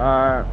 Alright.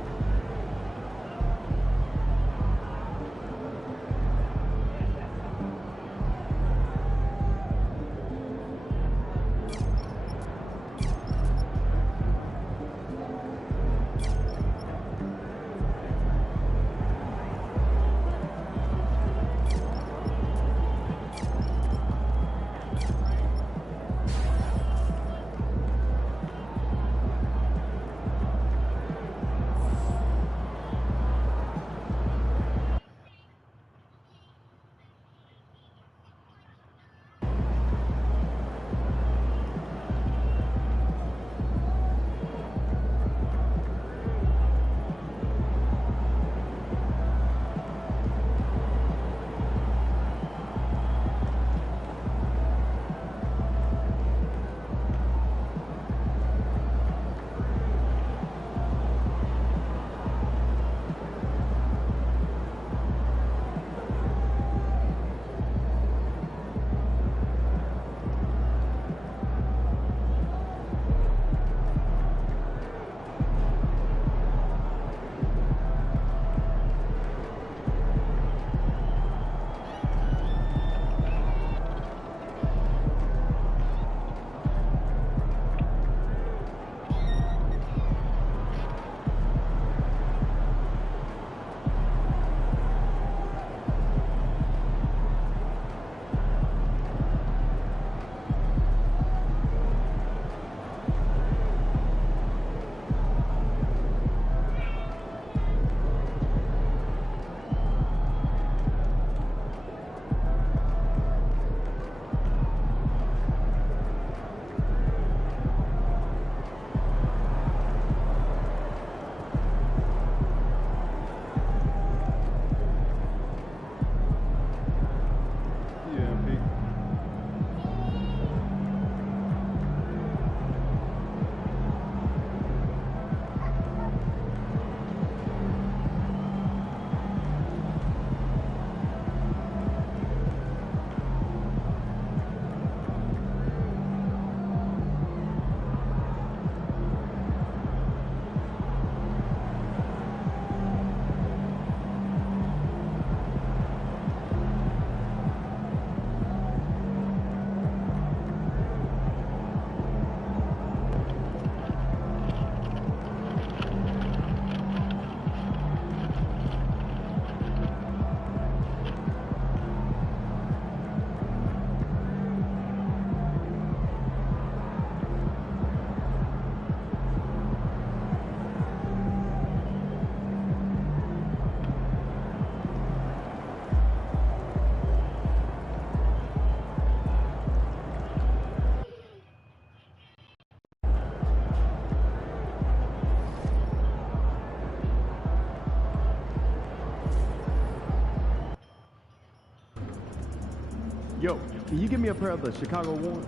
Yo, can you give me a pair of the Chicago ones?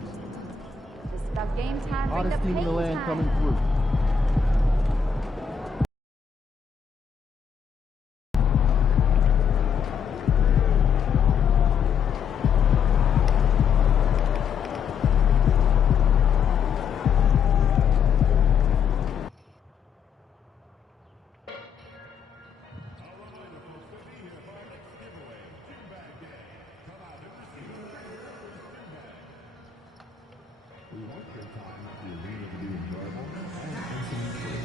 This is about game time. Hottest team in the land coming through. We want your time at the arena to be enjoyable and incident-free.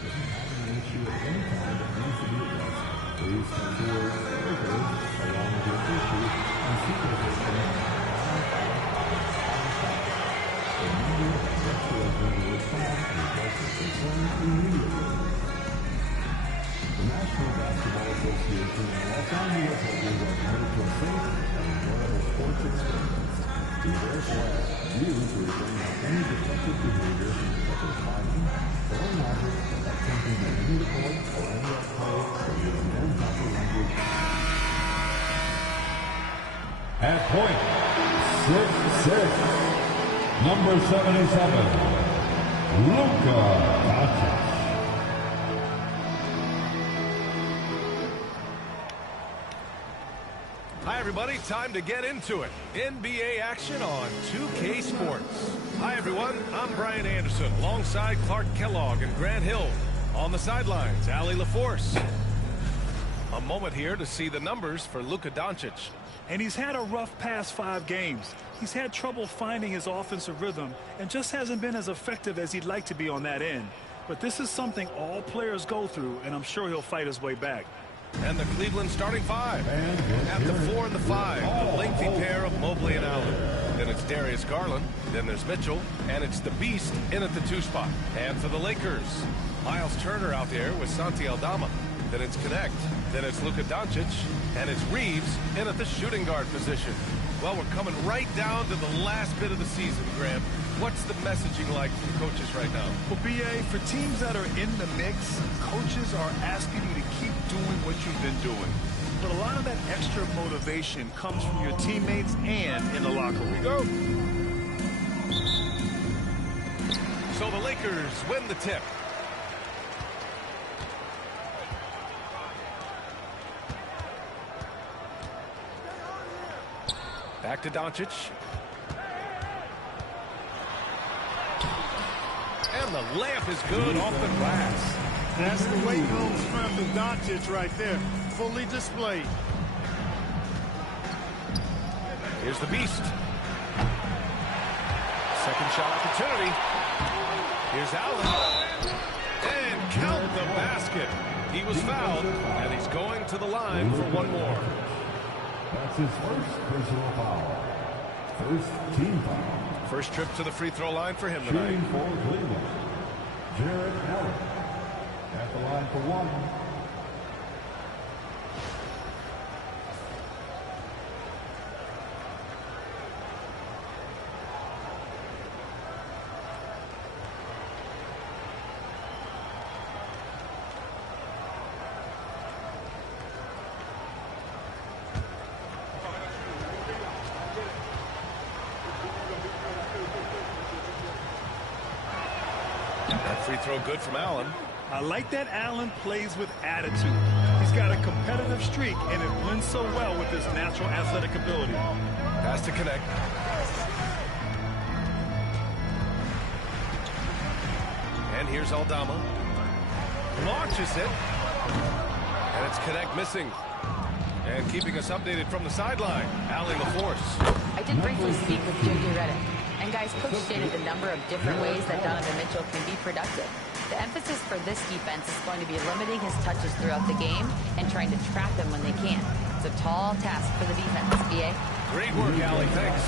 If you have an issue at any time that needs to be addressed, please come to us quickly, along with your issue, and seek assistance Remember that you are going to respond to your concern immediately. The National Basketball Association and Los Angeles Lakers are committed to a safe and enjoyable sports experience. We therefore ask you to refrain from any defective behavior such as fighting, throwing up, attempting to enter the court, or any other play or using improper language. At point, 6-6, number 77, Luka Doncic. Hi, everybody. Time to get into it. NBA action on 2K Sports. Hi, everyone. I'm Brian Anderson, alongside Clark Kellogg and Grant Hill. On the sidelines, Ali LaForce. A moment here to see the numbers for Luka Doncic. And he's had a rough past 5 games. He's had trouble finding his offensive rhythm and just hasn't been as effective as he'd like to be on that end. But this is something all players go through, and I'm sure he'll fight his way back. And the Cleveland starting 5. At the 4 and the 5, the lengthy pair of Mobley and Allen. Then it's Darius Garland. Then there's Mitchell. And it's the Beast in at the 2 spot. And for the Lakers, Miles Turner out there with Santi Aldama. Then it's Connect. Then it's Luka Doncic. And it's Reeves in at the shooting guard position. Well, we're coming right down to the last bit of the season, Graham. What's the messaging like from coaches right now? Well, B.A., for teams that are in the mix, coaches are asking you to keep doing what you've been doing. But a lot of that extra motivation comes from your teammates and in the locker room. Go. So the Lakers win the tip. Back to Doncic. And the layup is good off the glass. That's the weight room strength of Doncic right there. Fully displayed. Here's the Beast. Second shot opportunity. Here's Allen. And count the basket. He was fouled, and he's going to the line for one more. That's his first personal foul. First team foul. First trip to the free throw line for him tonight. Shooting for Cleveland, Jarrett Allen. At the line for 1. That free throw good from Allen. I like that Allen plays with attitude. He's got a competitive streak, and it blends so well with his natural athletic ability. Has to connect. And here's Aldama. Launches it. And it's Connect missing. And keeping us updated from the sideline, Ali LaForce. I did briefly speak with J.J. Redick. And guys, Coach stated a number of different ways that Donovan Mitchell can be productive. The emphasis for this defense is going to be limiting his touches throughout the game and trying to trap him when they can. It's a tall task for the defense, B.A. Great work, Ali. Thanks.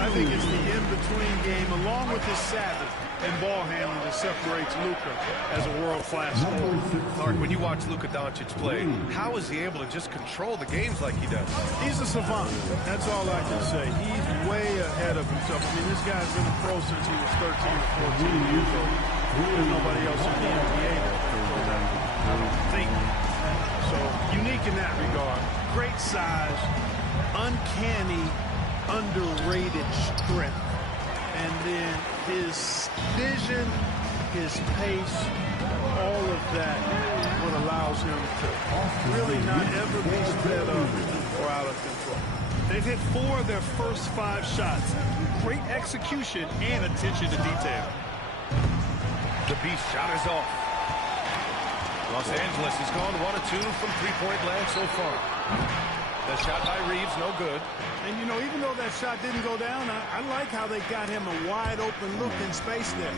I think it's the in-between game, along with his savvy and ball handling, that separates Luka as a world-class scorer. Clark, when you watch Luka Doncic play, how is he able to just control the games like he does? He's a savant. That's all I can say. He's way ahead of himself. I mean, this guy's been a pro since he was 13 or 14 years old. There's nobody else in the NBA that can control that, I don't think. So, unique in that regard. Great size, uncanny, underrated strength. And then his vision, his pace, all of that, what allows him to really not ever be sped up or out of control. They've hit 4 of their first 5 shots. Great execution and attention to detail. The Beast shot is off. Los Angeles has gone 1 of 2 from three-point land so far. The shot by Reeves, no good. And, you know, even though that shot didn't go down, I like how they got him a wide-open look in space there.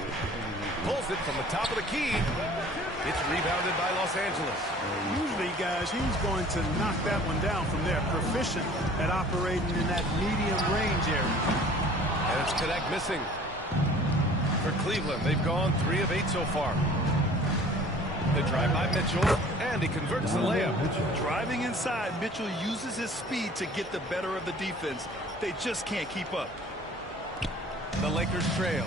Pulls it from the top of the key. It's rebounded by Los Angeles. Usually, guys, he's going to knock that one down from there. Proficient at operating in that medium range area. And it's Connect missing. For Cleveland, they've gone 3 of 8 so far. The drive by Mitchell, and he converts the layup. Driving inside, Mitchell uses his speed to get the better of the defense. They just can't keep up. The Lakers trail.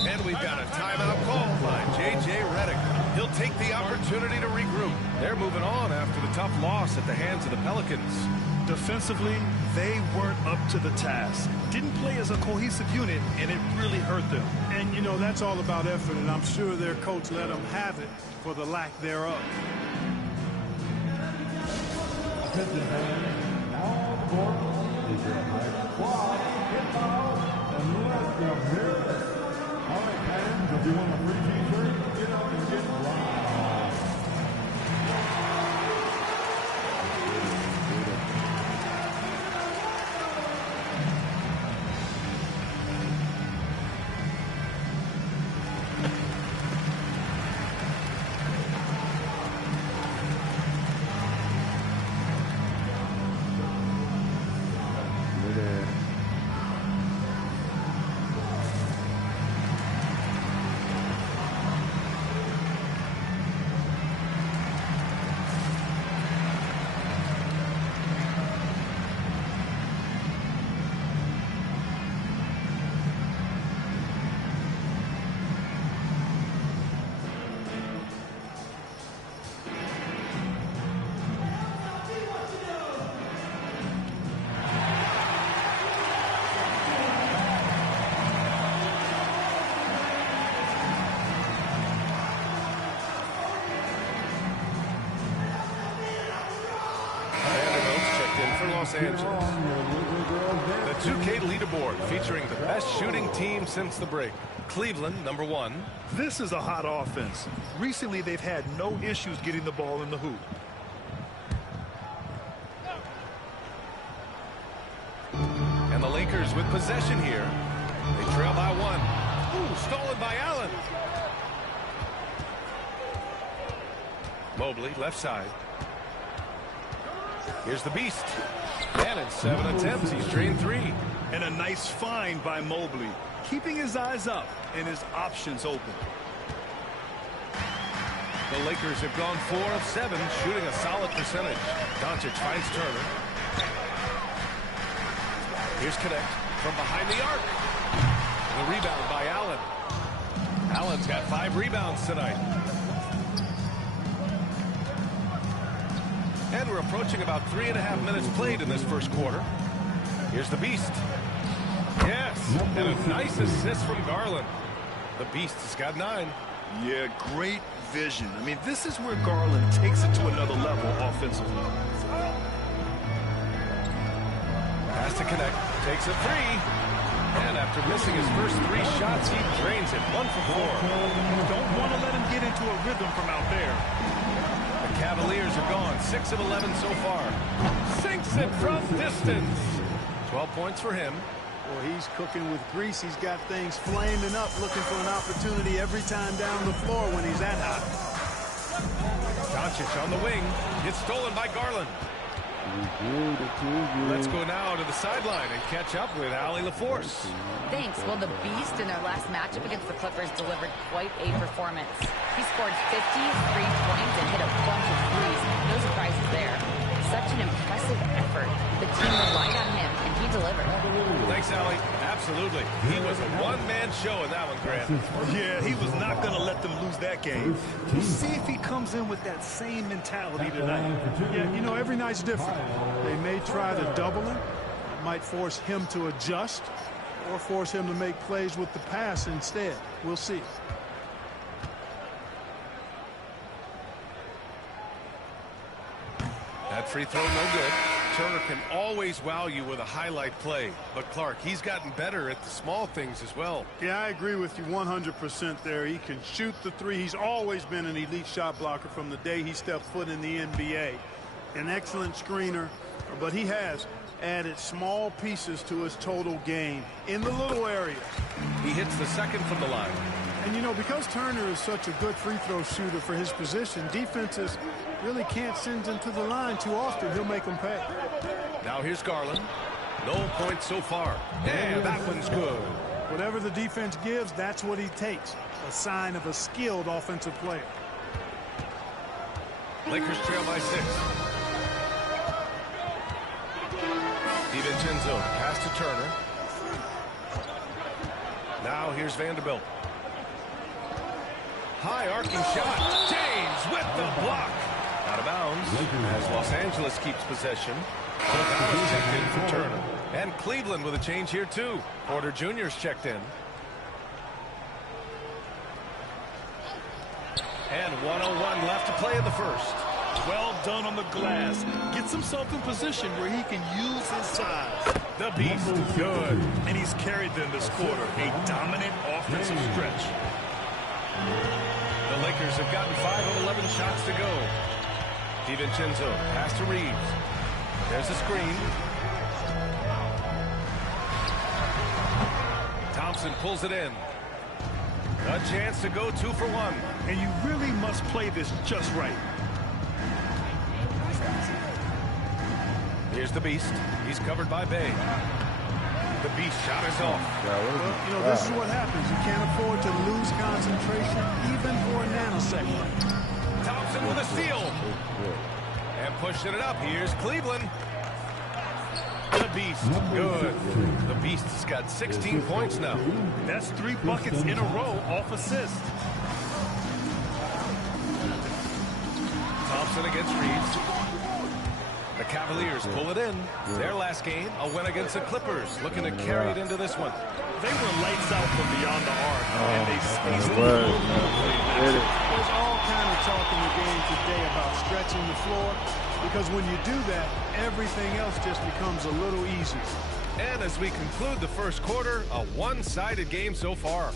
And we've got a timeout called by J.J. Redick. He'll take the opportunity to regroup. They're moving on after the tough loss at the hands of the Pelicans. Defensively, they weren't up to the task. Didn't play as a cohesive unit, and it really hurt them. And, you know, that's all about effort, and I'm sure their coach let them have it for the lack thereof. Attention fans, now on the court is your high squad, hit foul, and let's go here. All right, fans, if you want a free t-shirt, Los Angeles. The 2K leaderboard featuring the best shooting team since the break. Cleveland, number 1. This is a hot offense. Recently, they've had no issues getting the ball in the hoop. And the Lakers with possession here. They trail by 1. Ooh, stolen by Allen. Mobley, left side. Here's the beast. And in 7 attempts, he's drained 3. And a nice find by Mobley, keeping his eyes up and his options open. The Lakers have gone 4 of 7, shooting a solid percentage. Doncic finds Turner. Here's Connect from behind the arc. The rebound by Allen. Allen's got 5 rebounds tonight. And we're approaching about 3.5 minutes played in this first quarter. Here's the beast. Yes, and a nice assist from Garland. The beast has got 9. Yeah, great vision. I mean, this is where Garland takes it to another level offensively. Has to connect. Takes a 3. And after missing his first 3 shots, he drains it. 1 for 4. You don't want to let him get into a rhythm from out there. The Cavaliers are gone 6 of 11 so far. Sinks it from distance. 12 points for him. Well, he's cooking with grease. He's got things flaming up, looking for an opportunity every time down the floor when he's that hot. Doncic on the wing. Gets stolen by Garland. Let's go now to the sideline and catch up with Allie LaForce. Thanks. Well, the Beast in their last matchup against the Clippers delivered quite a performance. He scored 53 points and hit a bunch of threes. No surprises there. Such an impressive effort. The team relied on him, and he delivered. Thanks, Allie. Absolutely. He was a one-man show in that one, Grant. Yeah, he was not going to let them lose that game. We'll see if he comes in with that same mentality tonight. Yeah, you know, every night's different. They may try to double him. It might force him to adjust or force him to make plays with the pass instead. We'll see. That free throw, no good. Turner can always wow you with a highlight play. But Clark, he's gotten better at the small things as well. Yeah, I agree with you 100% there. He can shoot the 3. He's always been an elite shot blocker from the day he stepped foot in the NBA. An excellent screener, but he has added small pieces to his total game in the little areas. He hits the second from the line. And, you know, because Turner is such a good free throw shooter for his position, defenses really can't send him to the line too often. He'll make them pay. Now here's Garland. No points so far. And that one's good. Whatever the defense gives, that's what he takes. A sign of a skilled offensive player. Lakers trail by 6. DiVincenzo pass to Turner. Now here's Vanderbilt. High arcing shot. James with the block. Out of bounds as Los Angeles keeps possession. Dallas checked in for Turner. And Cleveland with a change here too. Porter Jr.'s checked in. And 1:01 left to play in the first. Well done on the glass. Gets himself in position where he can use his size. The beast, good. And he's carried them this quarter. A dominant offensive stretch. The Lakers have gotten 5 of 11 shots to go. DiVincenzo pass to Reeves. There's a screen. Thompson pulls it in. A chance to go 2 for 1. And you really must play this just right. Here's the beast. He's covered by Bay. The beast shot is off. Well, you know, this is what happens. You can't afford to lose concentration even for a nanosecond. Thompson with a steal. And pushing it up. Here's Cleveland. The beast, good. The beast has got 16 points now. That's 3 buckets in a row off assist. Thompson against Reeves. The Cavaliers pull it in. Their last game, a win against the Clippers, looking to carry it into this one. They were lights out from beyond the arc, and they spaced the floor. There's all kind of talk in the game today about stretching the floor. because when you do that, everything else just becomes a little easier. And as we conclude the first quarter, a one-sided game so far.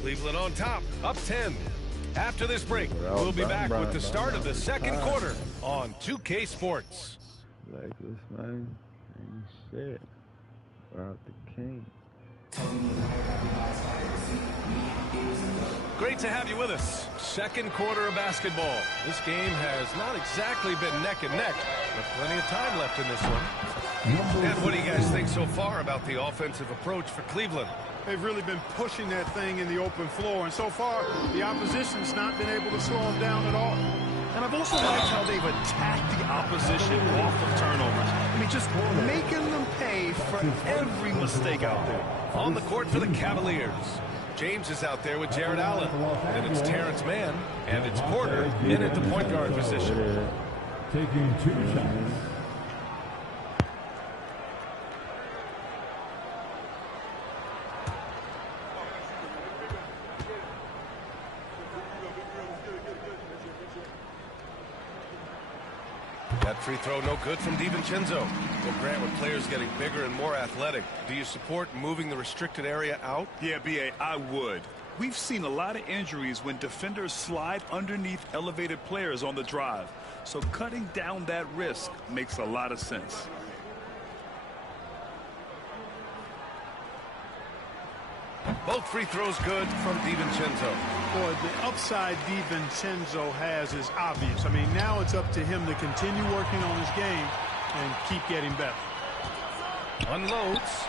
Cleveland on top, up 10. After this break, we'll be back with the start of the second quarter on 2K Sports. Like this, man. Ain't shit. About the king. Great to have you with us. Second quarter of basketball. This game has not exactly been neck and neck, but plenty of time left in this one. And what do you guys think so far about the offensive approach for Cleveland? They've really been pushing that thing in the open floor, and so far, the opposition's not been able to slow them down at all. And I've also liked how they've attacked the opposition off of turnovers. I mean, just making them pay for every mistake out there. On the court for the Cavaliers. James is out there with Jared Allen. And it's Terrence Mann. And it's Porter in at the point guard position. Taking 2 shots. That free throw no good from DiVincenzo. Well, Grant, with players getting bigger and more athletic, do you support moving the restricted area out? Yeah, B.A., I would. We've seen a lot of injuries when defenders slide underneath elevated players on the drive. So cutting down that risk makes a lot of sense. Both free throws good from DiVincenzo. Boy, the upside DiVincenzo has is obvious. I mean, now it's up to him to continue working on his game and keep getting better. Unloads.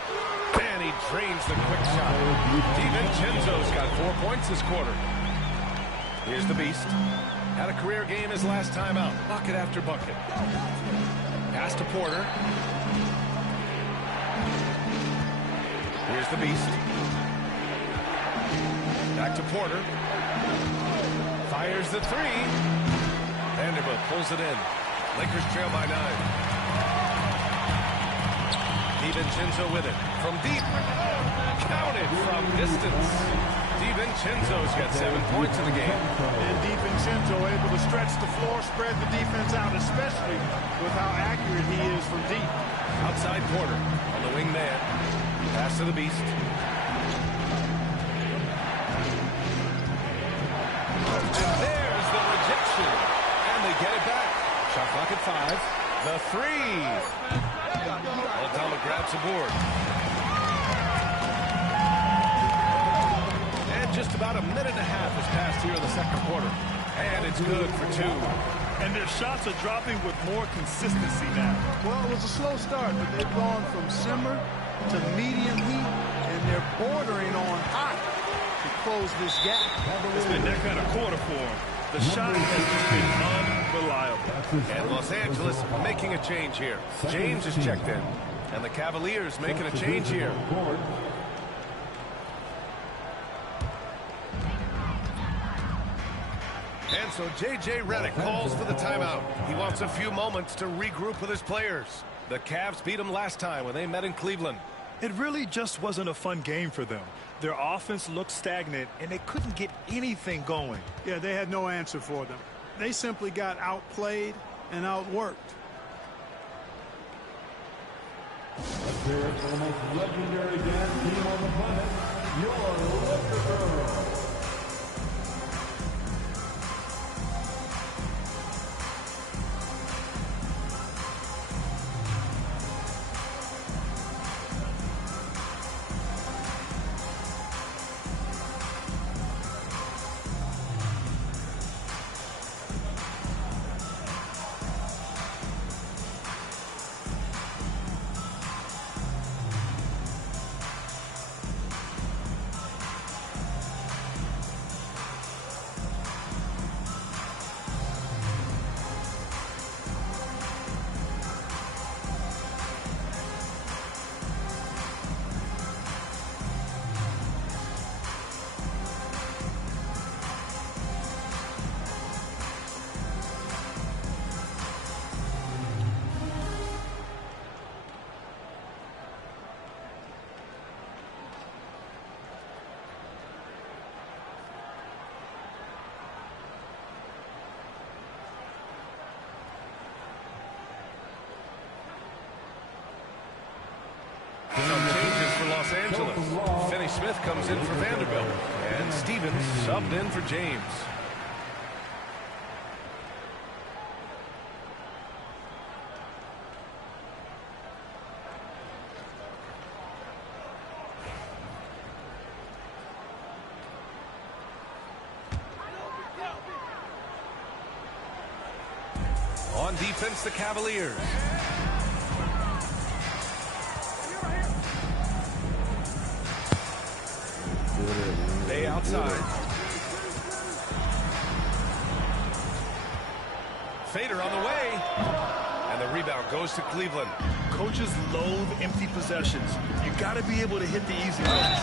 And he drains the quick shot. DiVincenzo's got 4 points this quarter. Here's the beast. Had a career game his last time out. Bucket after bucket. Pass to Porter. Here's the beast. Back to Porter. Fires the three. Vanderbilt pulls it in. Lakers trail by 9. DiVincenzo with it. From deep. Counted from distance. DiVincenzo's got 7 points in the game. And DiVincenzo able to stretch the floor, spread the defense out, especially with how accurate he is from deep. Outside Porter on the wing man. Pass to the beast. And there's the rejection. And they get it back. Shot clock at 5. The three. Aldama grabs the board. And just about a minute and a half has passed here in the second quarter. And it's good for 2. And their shots are dropping with more consistency now. Well, it was a slow start, but they've gone from simmer to medium heat, and they're bordering on hot to close this gap. It's been that kind of quarter for them. The shot has just been unreliable. And Los Angeles making a change here. James is checked in. And the Cavaliers making a change here. And so J.J. Redick calls for the timeout. He wants a few moments to regroup with his players. The Cavs beat them last time when they met in Cleveland. It really just wasn't a fun game for them. Their offense looked stagnant, and they couldn't get anything going. Yeah, they had no answer for them. They simply got outplayed and outworked. Let's hear it for the most legendary dance team on the planet, your Electric Girls. Angeles. Finney Smith comes in for Vanderbilt. And Stevens subbed in for James. On defense, the Cavaliers. Bay outside. Fader on the way. And the rebound goes to Cleveland. Coaches loathe empty possessions. You got to be able to hit the easy ones.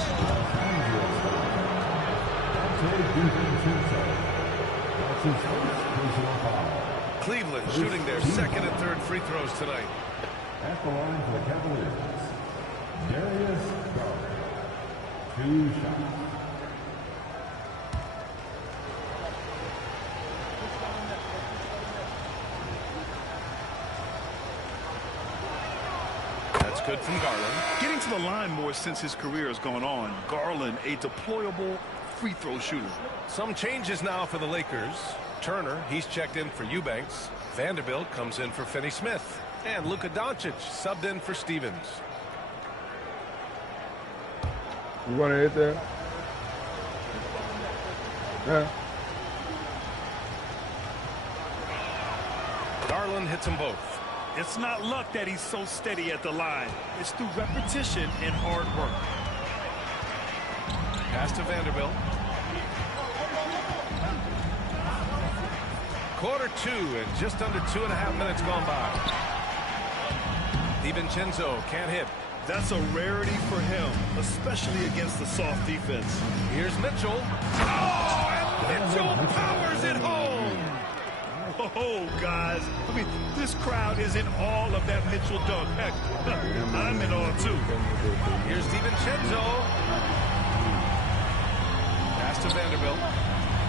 Cleveland shooting their second and third free throws tonight. At the line for the Cavaliers, Darius Garland. 2 shots. That's good from Garland. Getting to the line more since his career has gone on. Garland, a deployable free throw shooter. Some changes now for the Lakers. Turner, he's checked in for Eubanks. Vanderbilt comes in for Finney Smith. And Luka Doncic subbed in for Stevens. You want to hit that? Yeah. Garland hits them both. It's not luck that he's so steady at the line. It's through repetition and hard work. Pass to Vanderbilt. Quarter 2 and just under 2.5 minutes gone by. DiVincenzo can't hit. That's a rarity for him, especially against the soft defense. Here's Mitchell. Oh, and Mitchell powers it home. Oh, guys. I mean, this crowd is in awe of that Mitchell dunk. Heck, I'm in awe, too. Here's DiVincenzo. Pass to Vanderbilt.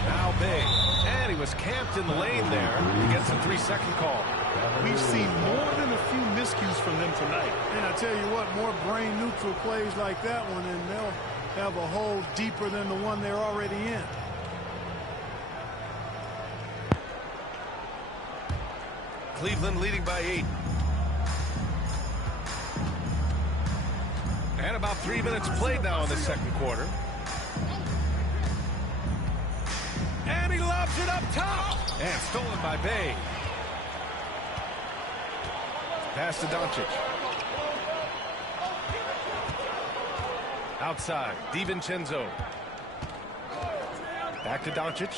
Now Bay. And he was camped in the lane there. He gets a 3-second call. We've seen more than a few miscues from them tonight. And I tell you what, more brain-neutral plays like that one, and they'll have a hole deeper than the one they're already in. Cleveland leading by 8. And about 3 minutes played now in the second quarter. And he lobs it up top. And stolen by Bay. Pass to Doncic. Outside, DiVincenzo. Back to Doncic.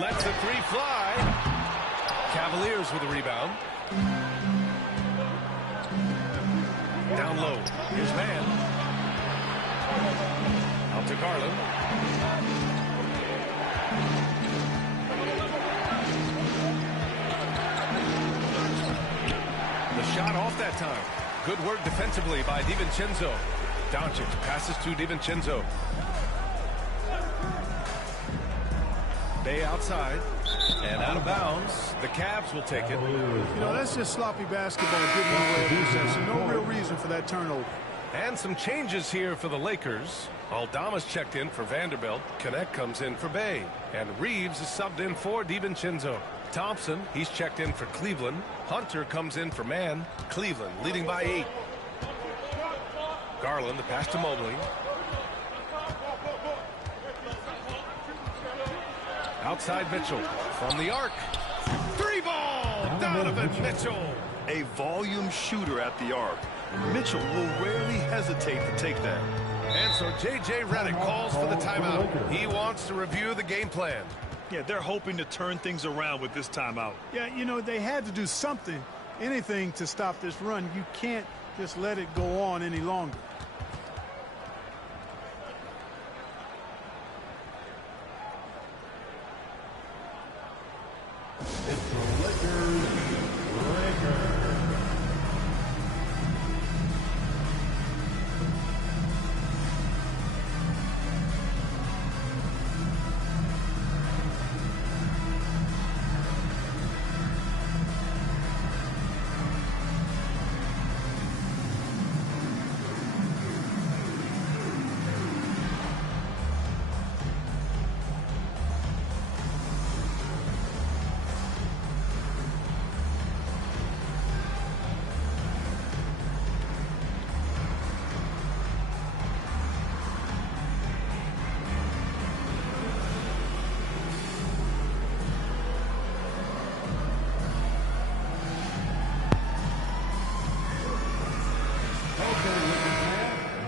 Lets the 3 fly. Cavaliers with a rebound. Down low. Here's Man. Out to Garland. The shot off that time. Good work defensively by DiVincenzo. Doncic passes to DiVincenzo. Bay outside. And out of bounds. The Cavs will take it. You know, that's just sloppy basketball getting away with possession. No real reason for that turnover. And some changes here for the Lakers. Aldama's checked in for Vanderbilt. Connect comes in for Bay. And Reeves is subbed in for DiVincenzo. Thompson, he's checked in for Cleveland. Hunter comes in for Man. Cleveland leading by 8. Garland, the pass to Mobley. Outside Mitchell from the arc. 3 ball, Donovan Mitchell. A volume shooter at the arc. Mitchell will rarely hesitate to take that. And so J.J. Redick calls for the timeout. He wants to review the game plan. Yeah, they're hoping to turn things around with this timeout. Yeah, you know, they had to do something, anything to stop this run. You can't just let it go on any longer. It's the Lakers.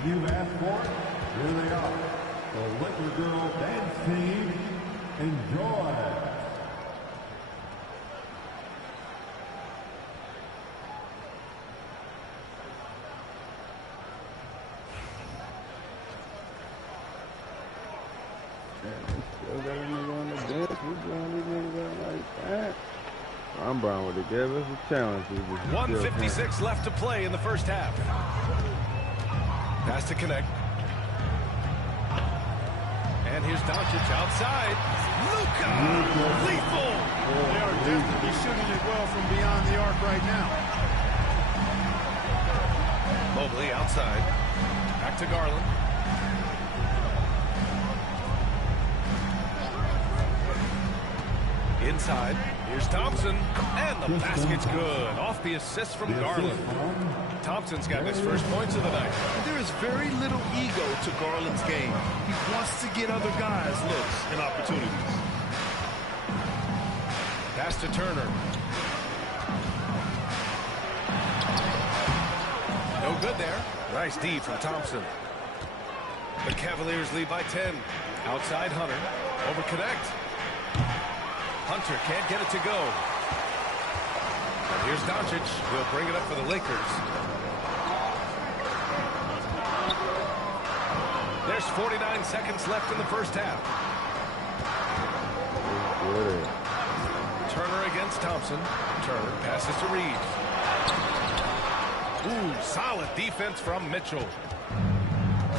You've asked for it. Here they are. The Laker Girl Dance Team. Enjoy. I'm Brown with it. Give us a challenge. 1:56 left to play in the first half. Pass to connect. And here's Doncic outside. Luka! Lethal! They are definitely shooting it well from beyond the arc right now. Mobley outside. Back to Garland. Inside. Here's Thompson. And the basket's good. Off the assist from Garland. Thompson's got his first points of the night. There is very little ego to Garland's game. He wants to get other guys looks and opportunities. Pass to Turner. No good there. Nice D from Thompson. The Cavaliers lead by 10. Outside Hunter. Over connect. Hunter can't get it to go. And here's Doncic. He'll bring it up for the Lakers. There's 49 seconds left in the first half. Turner against Thompson. Turner passes to Reeves. Ooh, solid defense from Mitchell.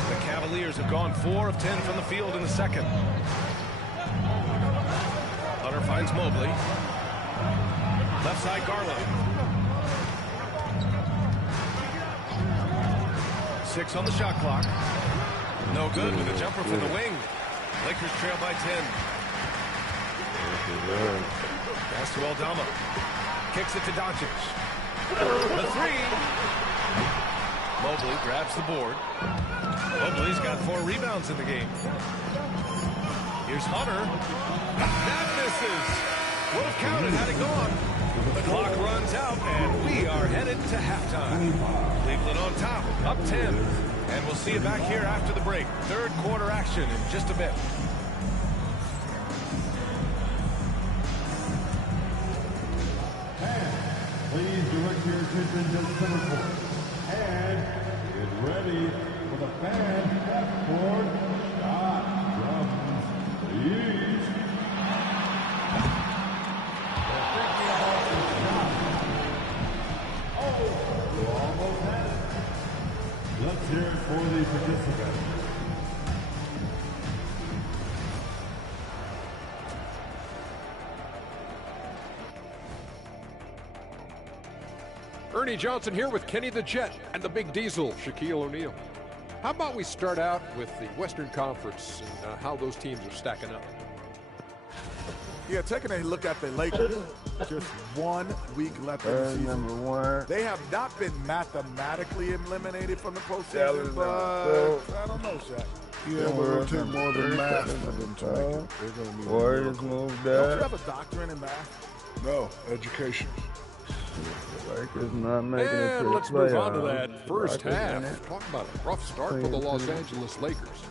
The Cavaliers have gone 4 of 10 from the field in the second. Hunter finds Mobley. Left side Garland. 6 on the shot clock. No good with a jumper from the wing. Lakers trail by 10. Pass to Aldama. Kicks it to Doncic. The three. Mobley grabs the board. Mobley's got 4 rebounds in the game. Here's Hunter. That misses. Would have counted had it gone. The clock runs out, and we are headed to halftime. Cleveland on top, up 10. And we'll see you back here after the break. Third quarter action in just a bit. Please direct your attention to the center court. And get ready for the fan half-court shot from the East. Oh, you almost had it. Let's hear it for the participants. Ernie Johnson here with Kenny the Jet and the Big Diesel, Shaquille O'Neal. How about we start out with the Western Conference and how those teams are stacking up? Yeah, taking a look at the Lakers, just 1 week left in the season. Number 1. They have not been mathematically eliminated from the postseason, but I don't know, Shaq. Yeah, but it'll take more than math for them to make it. They're going to be Warriors moved Don't you up. have a doctorate in math? No, education. Lakers not making it to And the let's move on to playoffs. that first Rockets half. Talk about a rough start for the Los Angeles Lakers.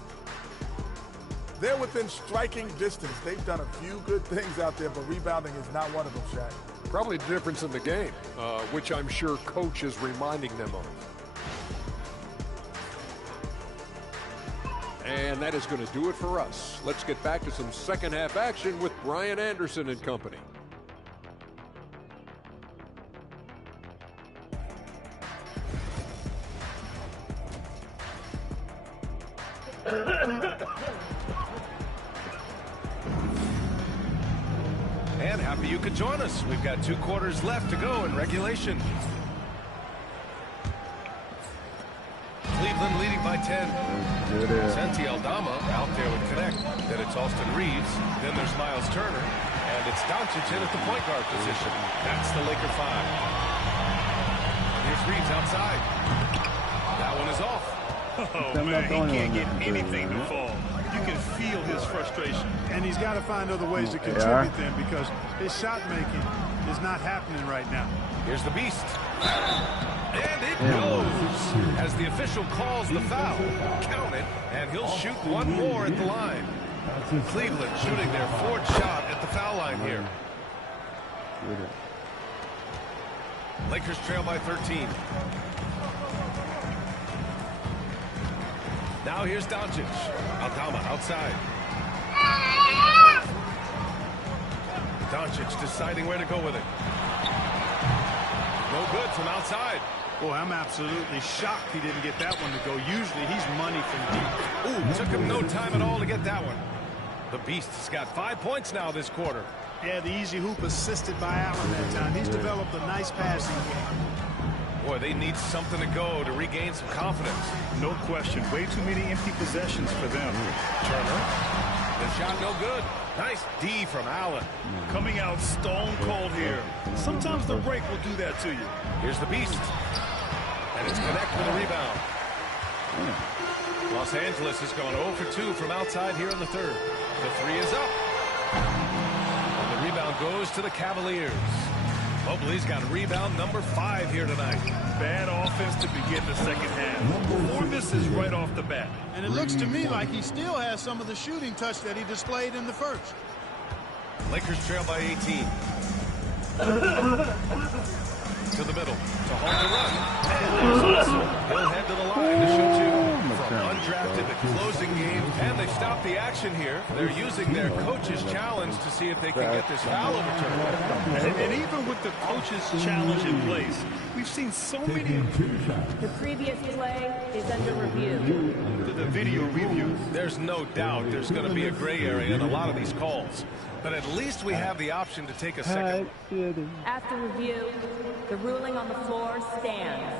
They're within striking distance. They've done a few good things out there, but rebounding is not one of them, Shaq. Probably the difference in the game, which I'm sure Coach is reminding them of. And that is going to do it for us. Let's get back to some second half action with Brian Anderson and company. And happy you could join us. We've got 2 quarters left to go in regulation. Cleveland leading by 10. Santi Aldama out there with connect. Then it's Austin Reeves. Then there's Miles Turner. And it's Doncic in at the point guard position. That's the Laker 5. Here's Reeves outside. That one is off. Oh, man, he can't get anything to fall. You can feel his frustration. And he's got to find other ways to contribute then because his shot making is not happening right now. Here's the Beast. And it goes. As the official calls the foul, count it, and he'll shoot one more at the line. Cleveland shooting their fourth shot at the foul line here. Lakers trail by 13. Now here's Doncic. Aldama outside. Doncic deciding where to go with it. No good from outside. Boy, I'm absolutely shocked he didn't get that one to go. Usually he's money from deep. Ooh, took him no time at all to get that one. The Beast has got 5 points now this quarter. Yeah, the easy hoop assisted by Allen that time. He's developed a nice passing game. Boy, they need something to go to regain some confidence. No question. Way too many empty possessions for them. Turner. The shot no good. Nice D from Allen. Coming out stone cold here. Sometimes the break will do that to you. Here's the Beast. And it's Connect with a rebound. Los Angeles has gone 0 for 2 from outside here in the third. The three is up. And the rebound goes to the Cavaliers. Mobley's got rebound number 5 here tonight. Bad offense to begin the second half. 4 misses right off the bat. And it looks to me like he still has some of the shooting touch that he displayed in the first. Lakers trail by 18. To the middle. To hold the run. And he'll head to the line to shoot 2. From undrafted to closing game. And they stop the action here. They're using their coach's challenge to see if they can get this foul overturned. And even with the coach's challenge in place, we've seen so many. The previous play is under review. The video review. There's no doubt there's going to be a gray area in a lot of these calls. But at least we have the option to take a second. After review, the ruling on the floor stands.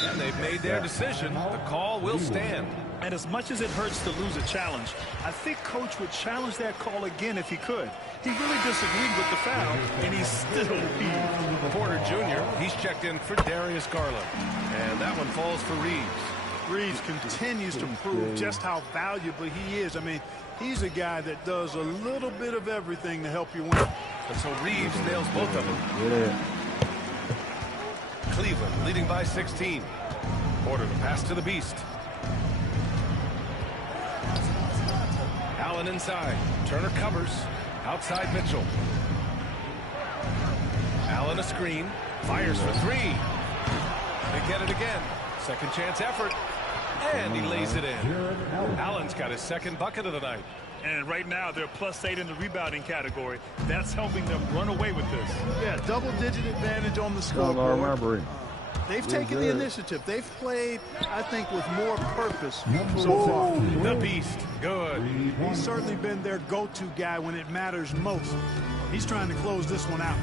And they've made their decision. The call will stand. And as much as it hurts to lose a challenge, I think Coach would challenge that call again if he could. He really disagreed with the foul, and he's still beat. Porter Jr., he's checked in for Darius Garland. And that one falls for Reeves. Reeves continues to prove just how valuable he is. I mean, he's a guy that does a little bit of everything to help you win. And so Reeves nails both of them. Cleveland leading by 16. Porter to pass to the Beast. Allen inside. Turner covers. Outside Mitchell. Allen a screen. Fires for 3. They get it again. Second chance effort. And he lays it in. Allen's got his second bucket of the night. And right now, they're +8 in the rebounding category. That's helping them run away with this. Yeah, double-digit advantage on the scoreboard. They've taken the initiative. They've played, I think, with more purpose so far. The Beast, good. He's certainly been their go-to guy when it matters most. He's trying to close this one out.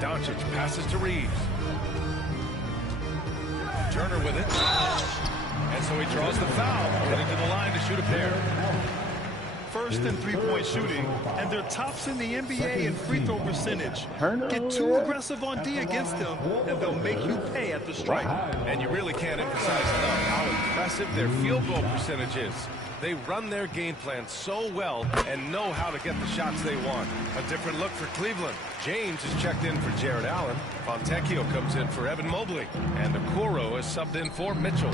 Doncic passes to Reeves. Turner with it. And so he draws the foul, heading to the line to shoot a pair. First in three-point shooting, and they're tops in the NBA in free throw percentage. Get too aggressive on D against them, and they'll make you pay at the stripe. And you really can't emphasize enough how impressive their field goal percentage is. They run their game plan so well and know how to get the shots they want. A different look for Cleveland. James is checked in for Jared Allen. Fontecchio comes in for Evan Mobley. And Okoro is subbed in for Mitchell.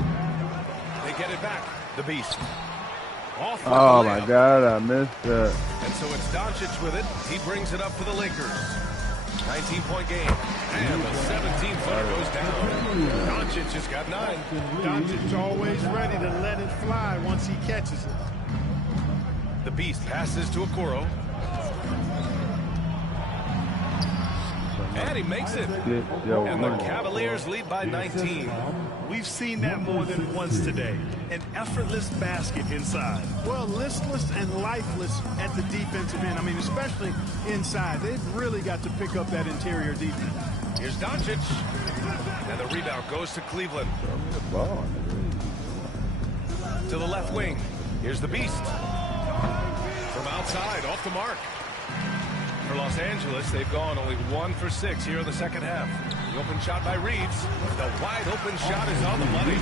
They get it back. The Beast. Oh, my God, I missed that. And so it's Doncic with it. He brings it up for the Lakers. 19-point game. And the 17-footer goes down. Doncic has got 9. Doncic's always ready to let it fly once he catches it. The Beast passes to Okoro. And he makes it. And the Cavaliers lead by 19. We've seen that more than once today. An effortless basket inside. Well, listless and lifeless at the defensive end. I mean, especially inside. They've really got to pick up that interior defense. Here's Doncic. And the rebound goes to Cleveland. To the left wing. Here's the Beast. From outside, off the mark. For Los Angeles, they've gone only 1 for 6 here in the second half. The open shot by Reeves. The wide open shot is on the money.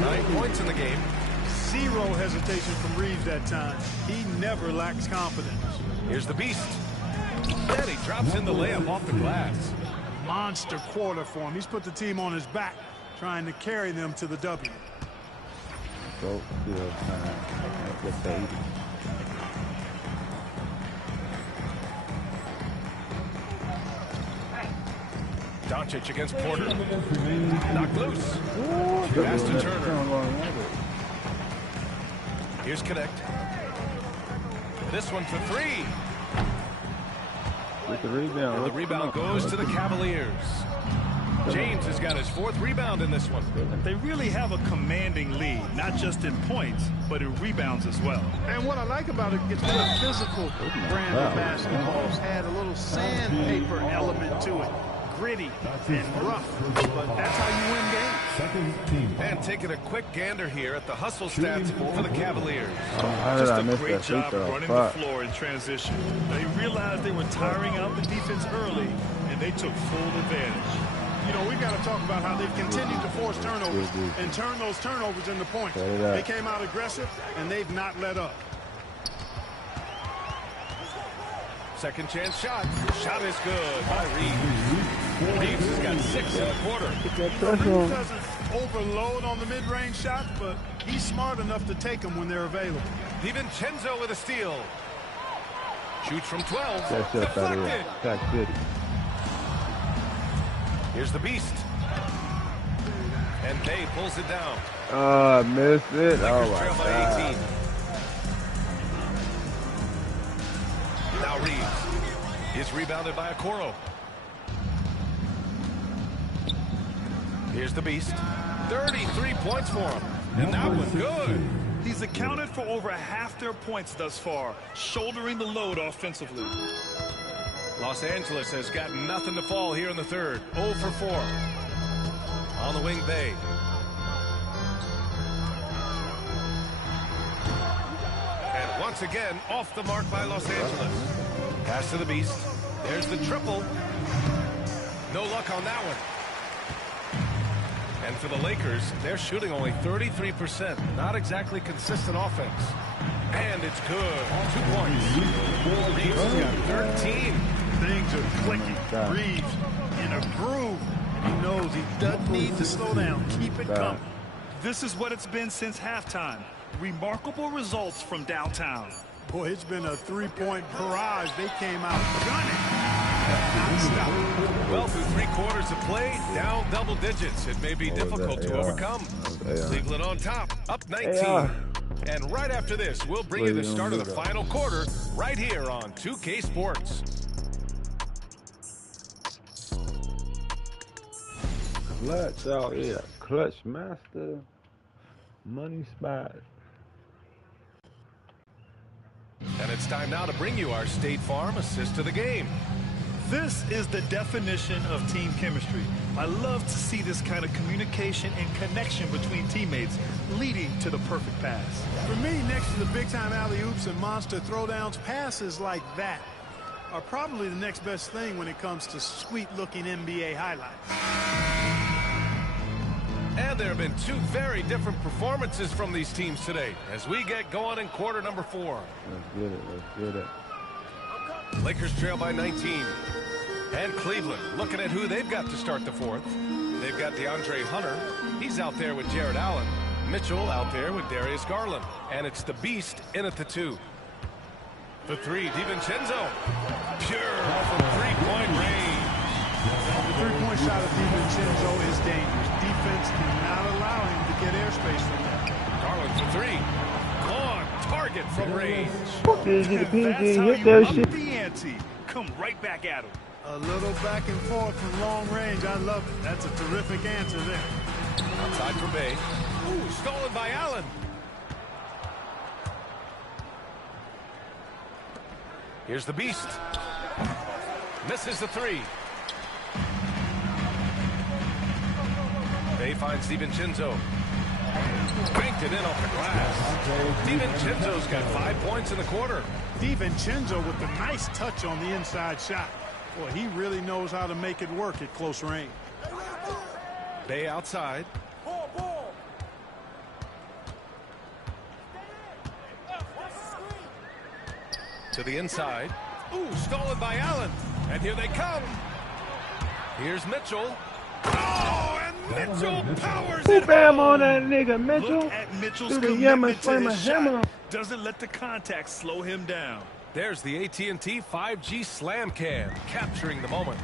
9 points in the game. 0 hesitation from Reeves that time. He never lacks confidence. Here's the Beast. And he drops in the layup off the glass. monster quarter for him. He's put the team on his back, trying to carry them to the W. So still time. That's the baby. Doncic against Porter. Knocked loose. Pass to Turner. Here's Connect. This one for three. With the rebound. And the rebound goes to the Cavaliers. James has got his 4th rebound in this one. They really have a commanding lead, not just in points, but in rebounds as well. And what I like about it, it's been a physical brand of basketball. It's had a little sandpaper element to it. Gritty and rough, but that's how you win games. And taking a quick gander here at the hustle stats for the Cavaliers. Just a great job running the floor in transition. They realized they were tiring out the defense early, and they took full advantage. You know, we've got to talk about how they've continued to force turnovers and turn those turnovers into points. They came out aggressive, and they've not let up. Second chance shot. Shot is good by Reeves. Reeves has got 6 in the quarter. Reeves doesn't overload on the mid-range shots, but he's smart enough to take them when they're available. DiVincenzo with a steal. Shoots from 12. That's just deflected. Here's the Beast. And Bay pulls it down. Missed it. Lakers Oh, trail my by God. 18. Now Reeves is rebounded by Okoro. Here's the Beast. 33 points for him. And that was good. He's accounted for over half their points thus far, shouldering the load offensively. Los Angeles has got nothing to fall here in the third. 0 for 4. On the wing, Bay. And once again, off the mark by Los Angeles. Pass to the Beast. There's the triple. No luck on that one. And for the Lakers, they're shooting only 33%. Not exactly consistent offense. And it's good. 2 points. Reeves has got 13. Things are clicking. Reeves in a groove. And he knows he doesn't need to slow down. Keep it coming. This is what it's been since halftime. Remarkable results from downtown. Boy, it's been a three-point barrage. They came out gunning. Well, through 3 quarters of play, down double digits. It may be difficult to overcome. Cleveland on top, up 19. And right after this, we'll bring you the start of the final quarter right here on 2K Sports. Clutch out here. Clutch master. Money spot. And it's time now to bring you our State Farm assist of the game. This is the definition of team chemistry. I love to see this kind of communication and connection between teammates leading to the perfect pass. For me, next to the big-time alley-oops and monster throwdowns, passes like that are probably the next best thing when it comes to sweet-looking NBA highlights. And there have been 2 very different performances from these teams today as we get going in quarter number 4. Let's get it. Let's get it. Lakers trail by 19. And Cleveland looking at who they've got to start the 4th. They've got DeAndre Hunter. He's out there with Jared Allen. Mitchell out there with Darius Garland. And it's the Beast in at the 2. The 3, DiVincenzo. Pure from 3-point range. The three-point shot of DiVincenzo is dangerous. Defense cannot allow him to get airspace from there. Garland for 3. On target from range. That's how you up the ante. Come right back at him. A little back and forth from long range. I love it. That's a terrific answer there. Outside for Bay. Ooh, stolen by Allen. Here's the Beast. Misses the 3. Bay finds DiVincenzo. Banked it in off the glass. DiVincenzo's got 5 points in the quarter. DiVincenzo with the nice touch on the inside shot. Boy, he really knows how to make it work at close range. Bay outside. To the inside. Ooh, stolen by Allen. And here they come. Here's Mitchell. Oh, and Mitchell powers Who it bam home. on that nigga, Mitchell? Look at Mitchell's Through the commitment Yemen, to slam a his hammer. shot. Doesn't let the contact slow him down. There's the AT&T 5G Slam Cam, capturing the moment.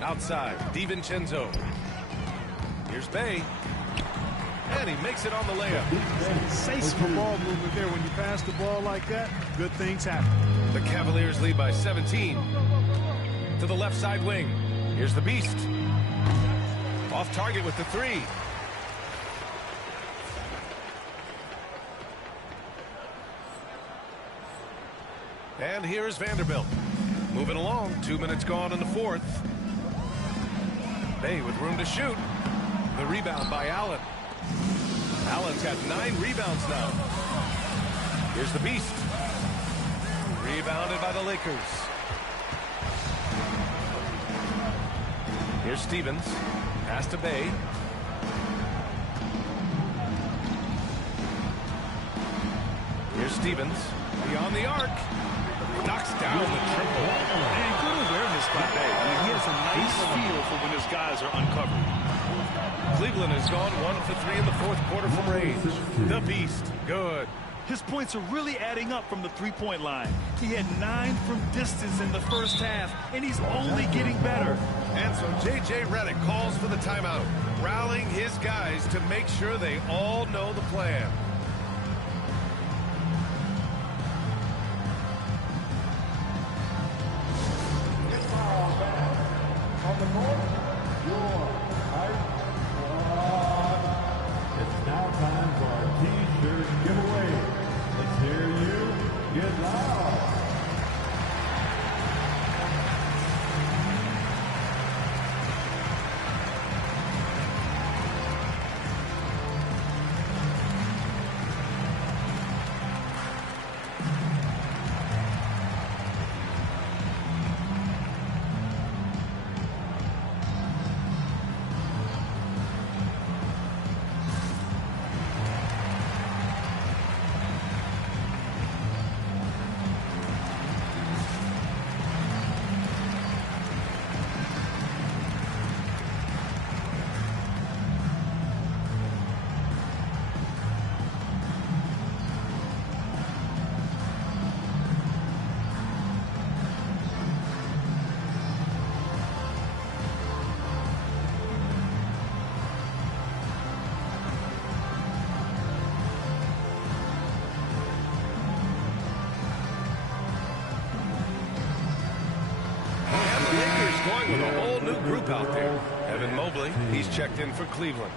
Outside, DiVincenzo. Here's Bay. And he makes it on the layup. Sensational ball movement there. When you pass the ball like that, good things happen. The Cavaliers lead by 17. To the left side wing. Here's the Beast. Off target with the three. And here's Vanderbilt. Moving along. 2 minutes gone in the fourth. Bay with room to shoot. The rebound by Allen. Allen's got 9 rebounds now. Here's the Beast. Rebounded by the Lakers. Here's Stevens. Pass to Bay. Here's Stevens. Beyond the arc. Knocks down the triple. And good awareness by Bay. I mean, he has a nice feel for when his guys are uncovered. Cleveland has gone 1 for 3 in the fourth quarter from range. The Beast. Good. His points are really adding up from the three-point line. He had 9 from distance in the first half, and he's only getting better. And so J.J. Redick calls for the timeout, rallying his guys to make sure they all know the plan. On the court, your Hype Squad. It's now time for our T-shirt giveaway. Let's hear you get loud. Going with a whole new group out there. Evan Mobley, he's checked in for Cleveland.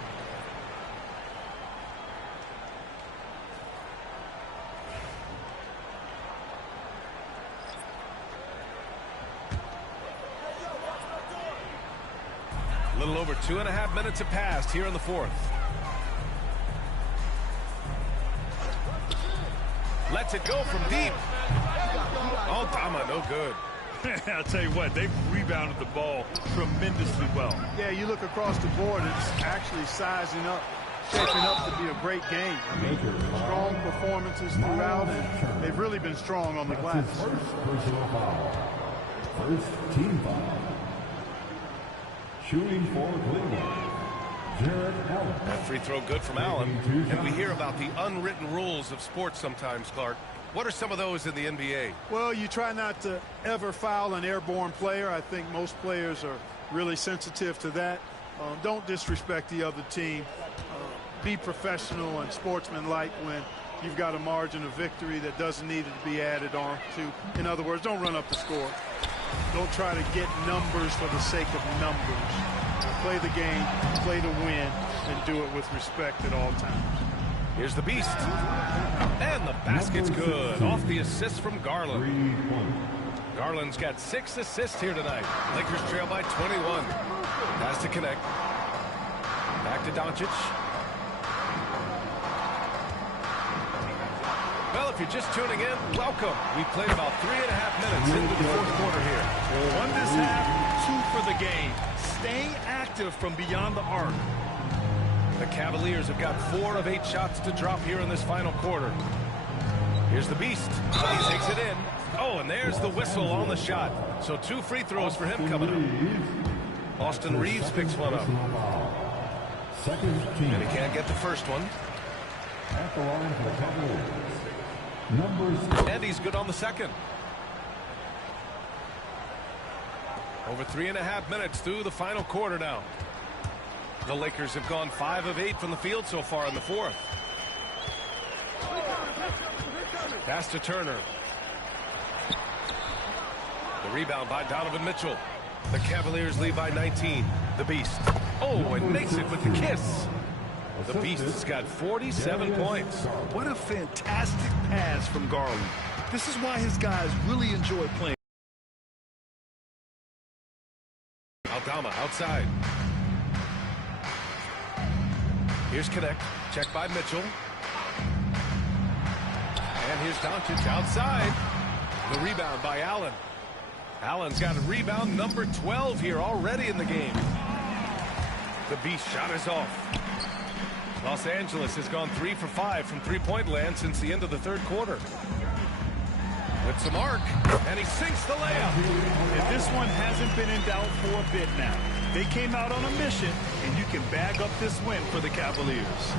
A little over 2.5 minutes have passed here in the fourth. Lets it go from deep. Oh, Dama, no good. I'll tell you what, they've rebounded the ball tremendously well. Yeah, you look across the board, it's actually sizing up, shaping up to be a great game. I mean, strong performances throughout, and they've really been strong on the glass. First personal foul. First team foul. Shooting for Cleveland, Jarrett Allen. That free throw good from Allen. And we hear about the unwritten rules of sports sometimes, Clark. What are some of those in the NBA? Well, you try not to ever foul an airborne player. I think most players are really sensitive to that. Don't disrespect the other team. Be professional and sportsmanlike when you've got a margin of victory that doesn't need to be added on to. In other words, don't run up the score. Don't try to get numbers for the sake of numbers. Play the game, play to win, and do it with respect at all times. Here's the Beast. And the basket's good. Off the assist from Garland. Garland's got 6 assists here tonight. Lakers trail by 21. Has to connect. Back to Doncic. Well, if you're just tuning in, welcome. We played about 3.5 minutes into the fourth quarter here. Won this half, 2 for the game. Staying active from beyond the arc. The Cavaliers have got 4 of 8 shots to drop here in this final quarter. Here's the Beast. He takes it in. Oh, and there's the whistle on the shot. So 2 free throws for him coming up. Austin Reeves picks one up. And he can't get the first one. At the line for the Cavaliers. Number 6. And he's good on the second. Over 3.5 minutes through the final quarter now. The Lakers have gone 5 of 8 from the field so far in the fourth. Pass to Turner. The rebound by Donovan Mitchell. The Cavaliers lead by 19. The Beast. Oh, and makes it with the kiss. The Beast's got 47 points. What a fantastic pass from Garland. This is why his guys really enjoy playing. Aldama outside. Here's Connect. Check by Mitchell. And here's Doncic outside. The rebound by Allen. Allen's got a rebound number 12 here already in the game. The Beast shot is off. Los Angeles has gone 3 for 5 from three-point land since the end of the third quarter. With some arc, and he sinks the layup. And this one hasn't been in doubt for a bit now. They came out on a mission, and you can bag up this win for the Cavaliers.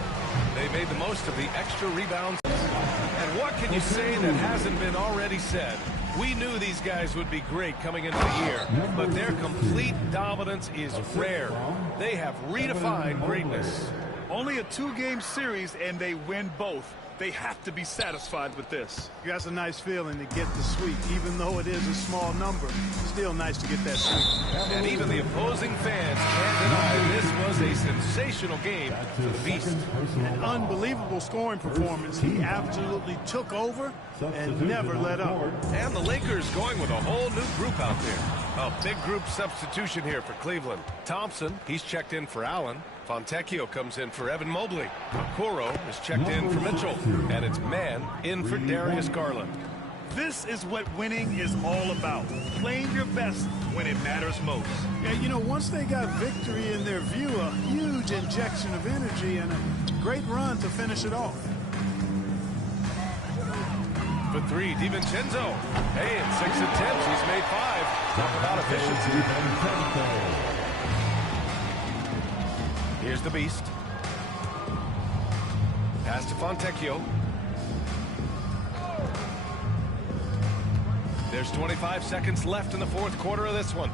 They made the most of the extra rebounds. And what can you say that hasn't been already said? We knew these guys would be great coming into the year, but their complete dominance is rare. They have redefined greatness. Only a 2-game series, and they win both. They have to be satisfied with this. That's a nice feeling to get the sweep, even though it is a small number. Still nice to get that sweep. And even the opposing fans can't deny this was a sensational game for the Beast. An unbelievable scoring performance. He absolutely took over and never let up. And the Lakers going with a whole new group out there. A big group substitution here for Cleveland. Thompson, he's checked in for Allen. Fontecchio comes in for Evan Mobley. Okoro is checked in for Mitchell. And it's Mann in for Darius Garland. This is what winning is all about. Playing your best when it matters most. Yeah, you know, once they got victory in their view, a huge injection of energy and a great run to finish it off. For 3, DiVincenzo. Hey, in 6 attempts, he's made 5. Talk about efficiency. Here's the Beast. Pass to Fontecchio. There's 25 seconds left in the fourth quarter of this one.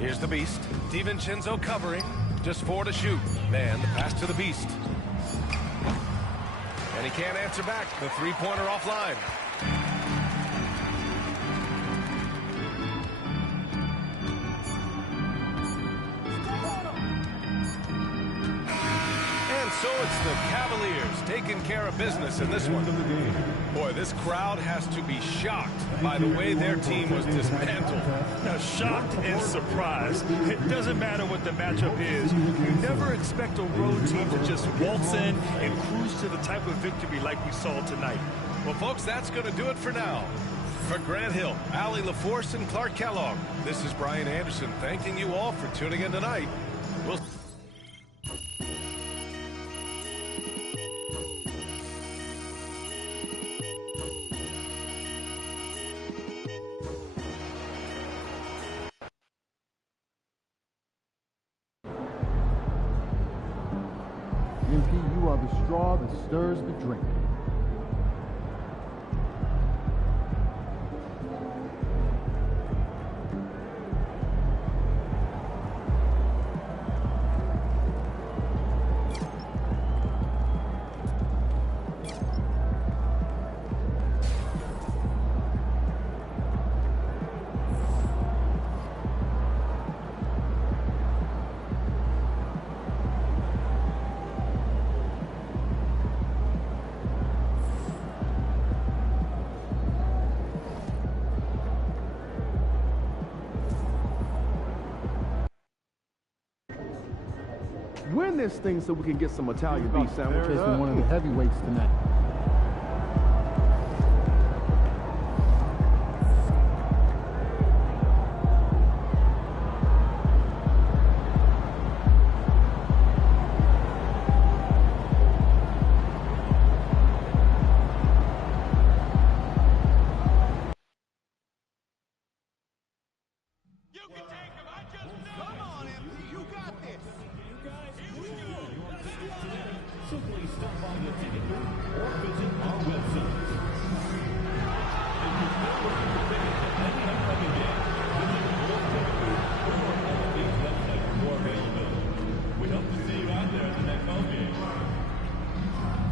Here's the Beast. DiVincenzo covering. Just 4 to shoot. Man, the pass to the Beast. And he can't answer back. The three-pointer offline. So it's the Cavaliers taking care of business in this one. Boy, this crowd has to be shocked by the way their team was dismantled. Now, shocked and surprised. It doesn't matter what the matchup is. You never expect a road team to just waltz in and cruise to the type of victory like we saw tonight. Well, folks, that's going to do it for now. For Grant Hill, Allie LaForce, and Clark Kellogg, this is Brian Anderson thanking you all for tuning in tonight. We'll MP, you are the straw that stirs the drink. Win this thing so we can get some Italian beef sandwiches from one of the heavyweights tonight. Please stop by the ticket booth or visit our website. If you're still looking for tickets to any upcoming game, visit the Bulls ticket booth or LFD's website for more availability. We hope to see you out there at the next home game.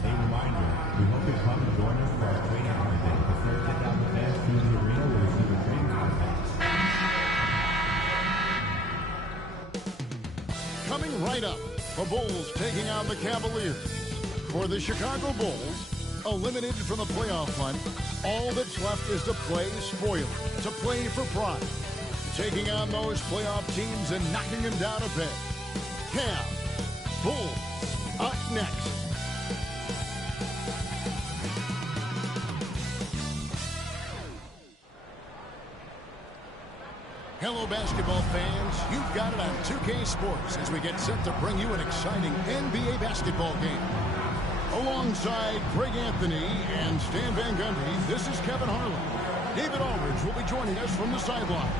A reminder, we hope you come and join us for our training card day. The first check out the fans through the arena will receive a training card pass. Coming right up, the Bulls taking on the Cavaliers. For the Chicago Bulls, eliminated from the playoff hunt, all that's left is to play spoiler, to play for pride. Taking on those playoff teams and knocking them down a peg. Cav, Bulls, up next. Hello, basketball fans. You've got it on 2K Sports as we get set to bring you an exciting NBA basketball game. Alongside Greg Anthony and Stan Van Gundy, this is Kevin Harlan. David Aldridge will be joining us from the sideline.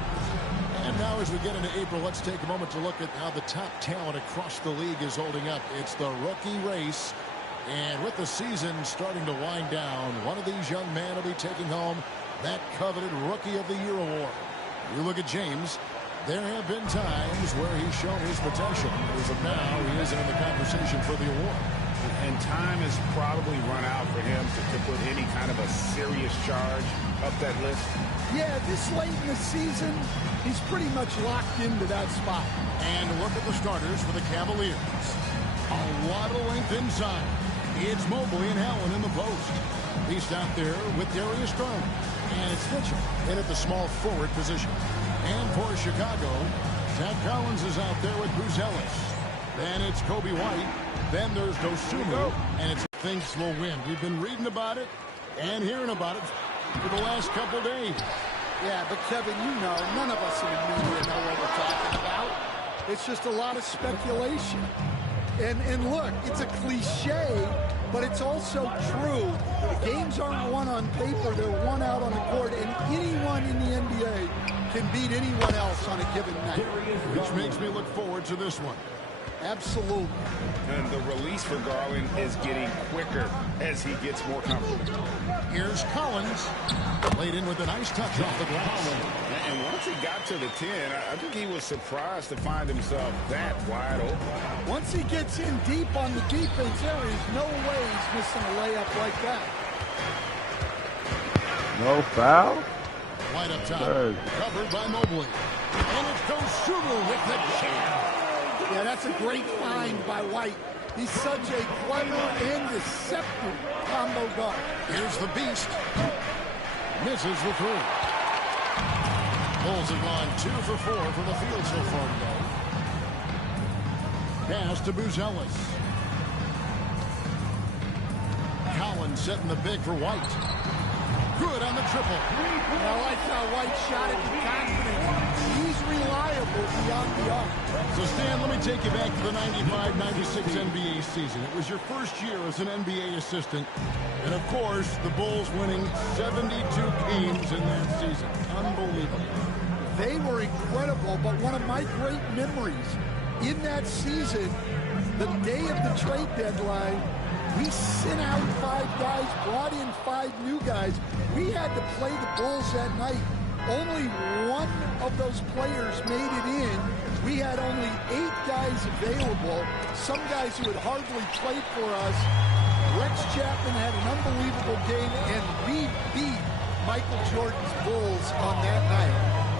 And now as we get into April, let's take a moment to look at how the top talent across the league is holding up. It's the rookie race. And with the season starting to wind down, one of these young men will be taking home that coveted Rookie of the Year award. You look at James, there have been times where he's shown his potential. As of now, he isn't in the conversation for the award. And time has probably run out for him to put any kind of a serious charge up that list. Yeah, this late in the season, he's pretty much locked into that spot. And look at the starters for the Cavaliers. A lot of length inside. It's Mobley and Allen in the post. He's out there with Darius Garland. And it's Mitchell in at the small forward position. And for Chicago, Zach Collins is out there with Bruce Ellis. Then it's Kobe White. Then there's Dosunmu. And it's thinks will win. We've been reading about it and hearing about it for the last couple days. Yeah, but Kevin, you know, none of us in the media know what we're talking about. It's just a lot of speculation. And look, it's a cliche, but it's also true. The games aren't won on paper, they're won out on the court, and anyone in the NBA can beat anyone else on a given night. Which makes me look forward to this one. Absolutely. And the release for Garland is getting quicker as he gets more comfortable. Here's Collins. Laid in with a nice touch off the glass. And once he got to the 10, I think he was surprised to find himself that wide open. Once he gets in deep on the defense, there is no way he's missing a layup like that. No foul? White up top. Covered by Mobley. And it's Dosunmu with the jam. Yeah, that's a great find by White. He's such a clever and deceptive combo guard. Here's the beast. Misses the three. Bulls have gone 2 for 4 from the field so far today. Pass to Buzelis. Collins setting the big for White. Good on the triple. I like how White shot it with confidence. He's reliable beyond the arc. So, Stan, let me take you back to the 95-96 NBA season. It was your first year as an NBA assistant. And, of course, the Bulls winning 72 games in that season. Unbelievable. They were incredible, but one of my great memories in that season, the day of the trade deadline, we sent out 5 guys, brought in 5 new guys. We had to play the Bulls that night. Only one of those players made it in. We had only 8 guys available, some guys who had hardly played for us. Rex Chapman had an unbelievable game, and we beat Michael Jordan's Bulls on that night.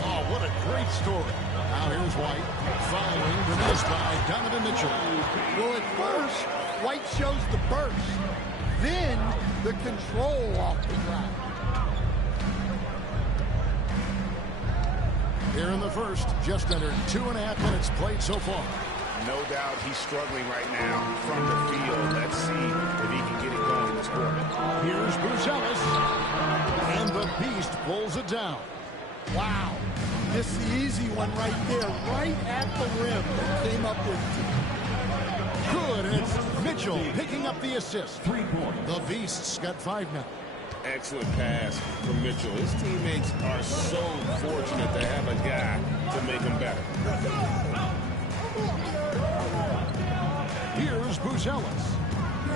Oh, what a great story. Now here's White, following the miss by Donovan Mitchell. Well, at first, White shows the burst, then the control off the ground. Here in the first, just under 2.5 minutes played so far. No doubt he's struggling right now from the field. Let's see if he can get it going this quarter. Here's Buzelis, and the beast pulls it down. Wow. This is the easy one right there, right at the rim that came up with. Good, and it's Mitchell picking up the assist. 3-point. The Beasts got 5 now. Excellent pass from Mitchell. His teammates are so fortunate to have a guy to make them better. Here's Buzelis.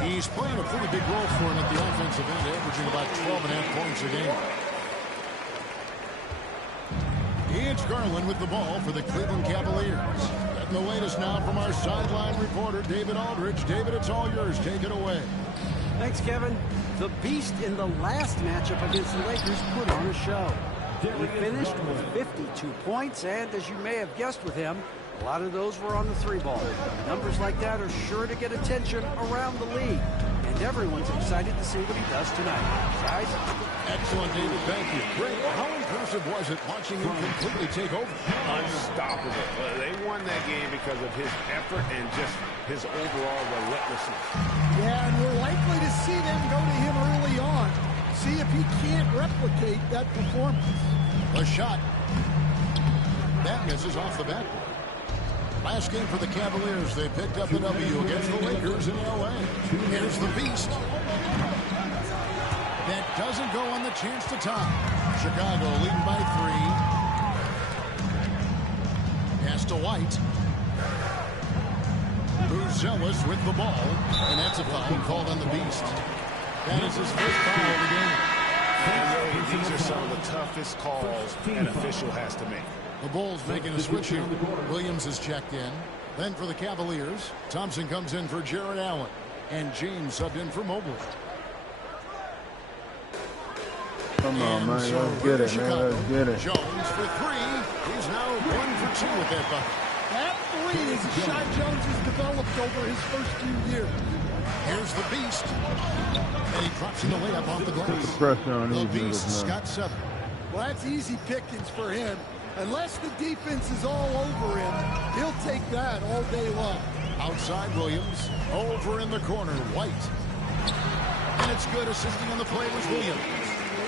He's playing a pretty big role for him at the offensive end, averaging about 12.5 points a game. It's Garland with the ball for the Cleveland Cavaliers. And the latest now from our sideline reporter, David Aldridge. David, it's all yours. Take it away. Thanks, Kevin. The Beast in the last matchup against the Lakers put on a show. He finished with 52 points, and as you may have guessed with him, a lot of those were on the 3-ball. Numbers like that are sure to get attention around the league, and everyone's excited to see what he does tonight. Guys? Excellent, David. Thank you. Great. How impressive was it watching him completely take over? Unstoppable. They won that game because of his effort and just his overall relentlessness. Yeah, and we're likely to see them go to him early on. See if he can't replicate that performance. A shot. That misses off the backboard. Last game for the Cavaliers, they picked up the W against the Lakers in L.A. Here's the Beast. That doesn't go on the chance to tie. Chicago leading by 3. Pass to White. Who's zealous with the ball. And that's a foul called on the Beast. That is his first foul of the game. These are some of the toughest calls an official has to make. The Bulls making a switch here. Williams is checked in. Then for the Cavaliers, Thompson comes in for Jarrett Allen. And James subbed in for Mobley. Come on, man. Let's get it, man. Let's get it. Jones for 3. He's now 1 for 2 with that bucket. That 3 is a shot Jones has developed over his first few years. Here's the Beast. And he drops in the layup off the glass. Put the pressure on the these Beast's niggas, man. got 7. Well, that's easy pickings for him. Unless the defense is all over him, he'll take that all day long. Outside Williams. Over in the corner, White. And it's good. Assisting on the play was Williams.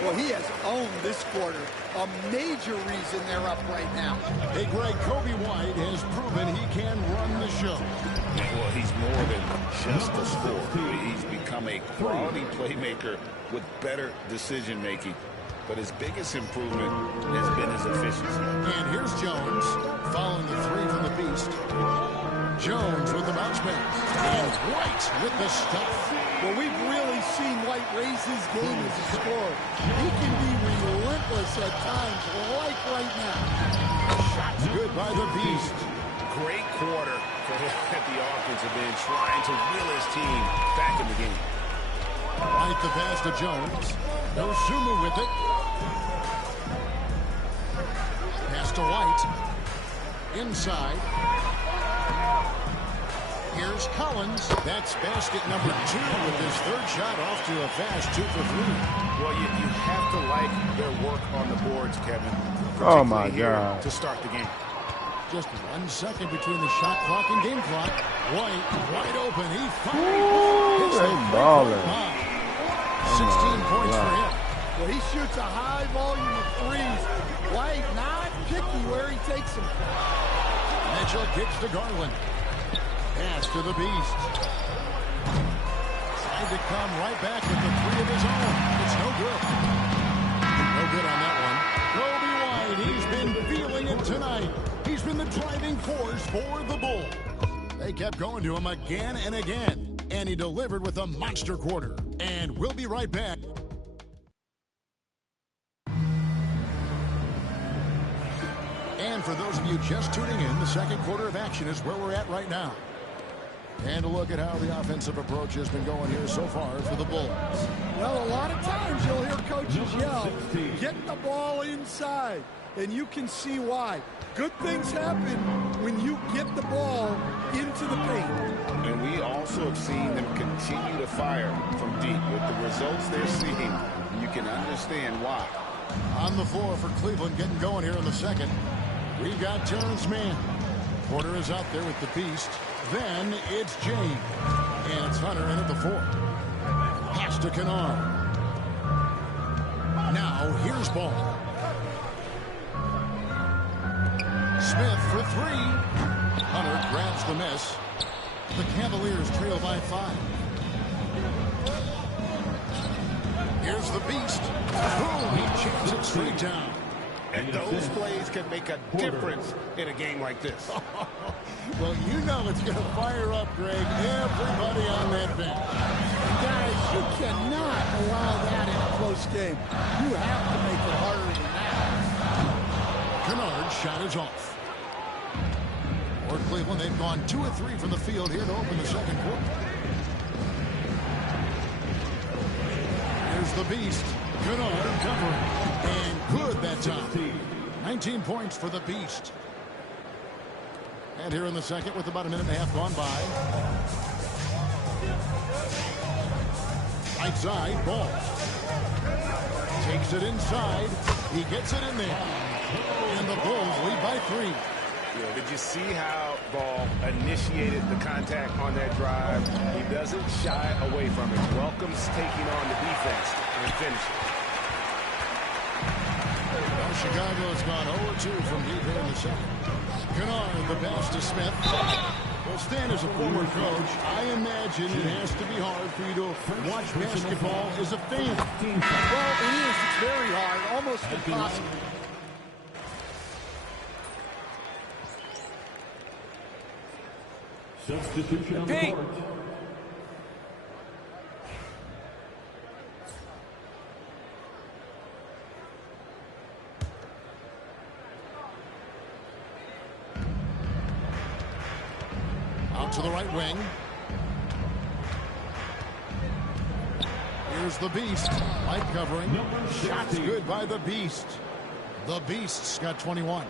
Well, he has owned this quarter. A major reason they're up right now. Hey, Greg, Kobe White has proven he can run the show. Well, he's more than just a scorer. He's become a quality playmaker with better decision-making. But his biggest improvement has been his efficiency. And here's Jones, following the 3 from the Beast. Jones with the bounce pass. And White with the stuff. Well, we've really seen White raise his game as a scorer. He can be relentless at times, like right now. Shot's good by the Beast. Great quarter for him at the offensive end, trying to will his team back in the game. White the pass to Jones. Dosunmu with it. Pass to White. Inside. Here's Collins. That's basket number 2 with his 3rd shot off to a fast 2 for 3. Well, you have to like their work on the boards, Kevin. Oh, my God. To start the game. Just 1 second between the shot clock and game clock. White wide open. He Ooh, they balling. 16 points for him. Well, he shoots a high volume of threes. White not picky where he takes them. Mitchell kicks to Garland. Pass to the Beast. Trying to come right back with the 3 of his own. It's no good. No good on that one. Kobe White, he's been feeling it tonight. He's been the driving force for the Bulls. They kept going to him again and again. And he delivered with a monster quarter. And we'll be right back. And for those of you just tuning in, the second quarter of action is where we're at right now. And a look at how the offensive approach has been going here so far for the Bulls. Well, a lot of times you'll hear coaches yell, get the ball inside. And you can see why. Good things happen when you get the ball into the paint. And we also have seen them continue to fire from deep. With the results they're seeing, you can understand why. On the floor for Cleveland getting going here in the second. We've got Terrence Mann. Porter is out there with the Beast. Then it's James. And it's Hunter in at the 4. Pass to Kennard. Now here's Ball. Smith for 3. Hunter grabs the miss. The Cavaliers trail by 5. Here's the Beast. Boom! He jams it straight down. And those plays can make a difference in a game like this. Well, you know it's going to fire up, Greg, everybody on that bench. Guys, you cannot allow that in a close game. You have to make it harder than that. Kennard's shot is off. For Cleveland, they've gone 2 of 3 from the field here to open the second quarter. Here's the beast. Kennard covering. And good that time. 19 points for the beast. And here in the second with about a minute and a half gone by. Right side, ball. Takes it inside. He gets it in there. And the Bulls lead by 3. Yeah, did you see how Ball initiated the contact on that drive? He doesn't shy away from it. Welcomes taking on the defense and finishing. Well, Chicago has gone 0-2 from deep here in the second. Kennard, the pass to Smith. Well, Stan, as a former coach, I imagine it has to be hard for you to watch basketball as a fan. Well, it is. It's very hard, almost impossible. Substitution on the court. Out to the right wing. Here's the beast. Light covering. Shots good by the beast. The beast's got 21.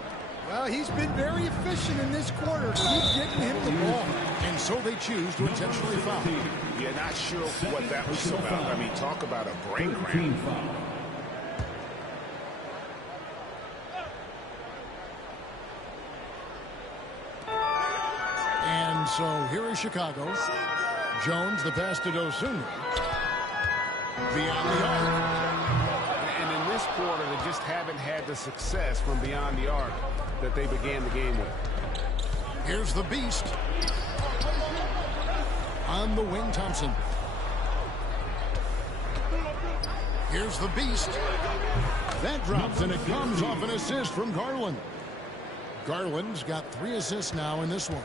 Well, he's been very efficient in this quarter. Keep getting him the ball. And so they choose to intentionally foul. Yeah, not sure what that was about. I mean, talk about a brain cramp. And so here is Chicago. Jones, the pass to Dosunmu. Beyond the arc. And in this quarter, they just haven't had the success from beyond the arc that they began the game with. Here's the beast. On the wing, Thompson. Here's the beast. That drops, and it comes off an assist from Garland. Garland's got 3 assists now in this one.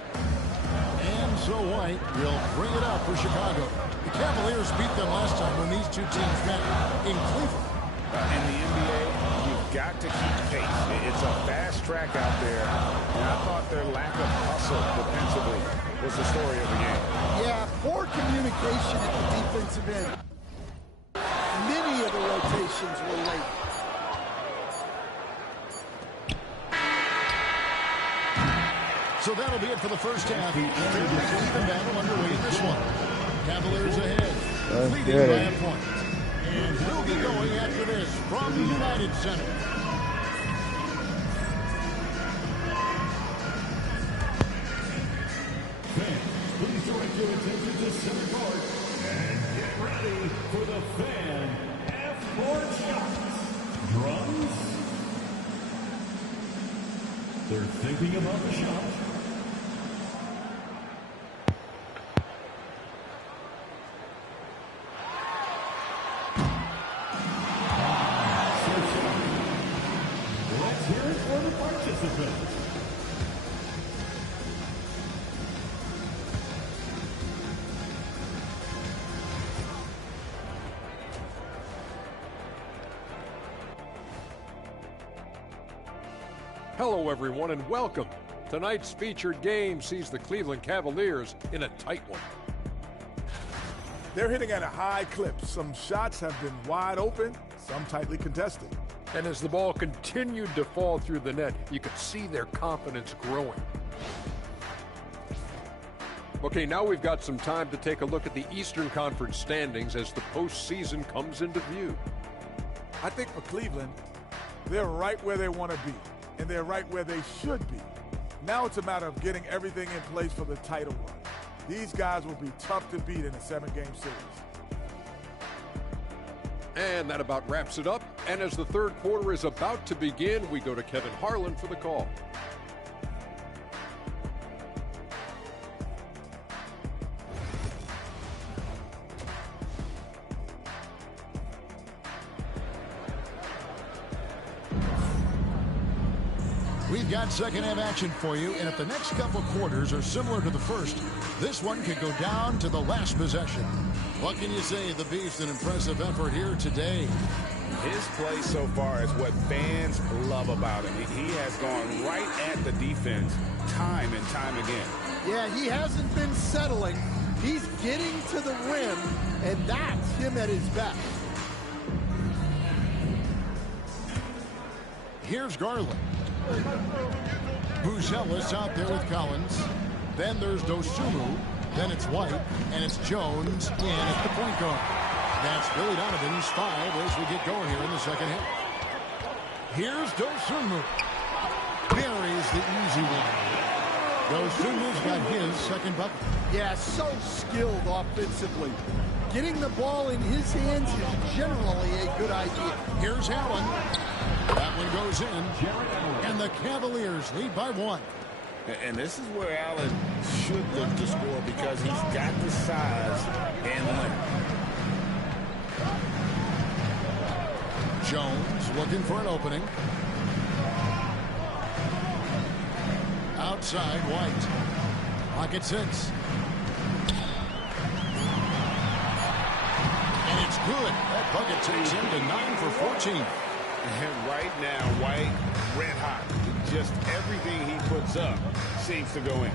And so White will bring it up for Chicago. The Cavaliers beat them last time when these two teams met in Cleveland. In the NBA, you've got to keep pace. It's a fast track out there, and I thought their lack of hustle defensively was the story of the game. Yeah, poor communication at the defensive end. Many of the rotations were late. So that'll be it for the first half. Fairly even battle underway in this one. Cavaliers ahead, leading by a point. And we'll be going after this from the United Center. Fans, please direct your attention to center court and get ready for the fan F-court shots. Drums. They're thinking about the shot. Let's hear it for the participants. Hello, everyone, and welcome. Tonight's featured game sees the Cleveland Cavaliers in a tight one. They're hitting at a high clip. Some shots have been wide open, some tightly contested. And as the ball continued to fall through the net, you could see their confidence growing. Okay, now we've got some time to take a look at the Eastern Conference standings as the postseason comes into view. I think for Cleveland, they're right where they want to be, and they're right where they should be. Now it's a matter of getting everything in place for the title run. These guys will be tough to beat in a 7-game series. And that about wraps it up. And as the third quarter is about to begin, we go to Kevin Harlan for the call. We've got second half action for you, and if the next couple quarters are similar to the first, this one could go down to the last possession. What can you say? The Beast, an impressive effort here today. His play so far is what fans love about him. He has gone right at the defense time and time again. Yeah, he hasn't been settling. He's getting to the rim, and that's him at his best. Here's Garland. Buzelis out there with Collins. Then there's Dosunmu. Then it's White, and it's Jones in at the point guard. That's Billy Donovan's 5 as we get going here in the second half. Here's Dosunmu. Buries the easy one. Dosunmu's got his second bucket. Yeah, so skilled offensively. Getting the ball in his hands is generally a good idea. Here's Allen. That one goes in, and the Cavaliers lead by 1. And this is where Allen should look to score because he's got the size and length. Jones looking for an opening. Outside, White. Pocket 6. And it's good. That bucket takes him to 9 for 14. And right now, White, red hot. Just everything he puts up seems to go in.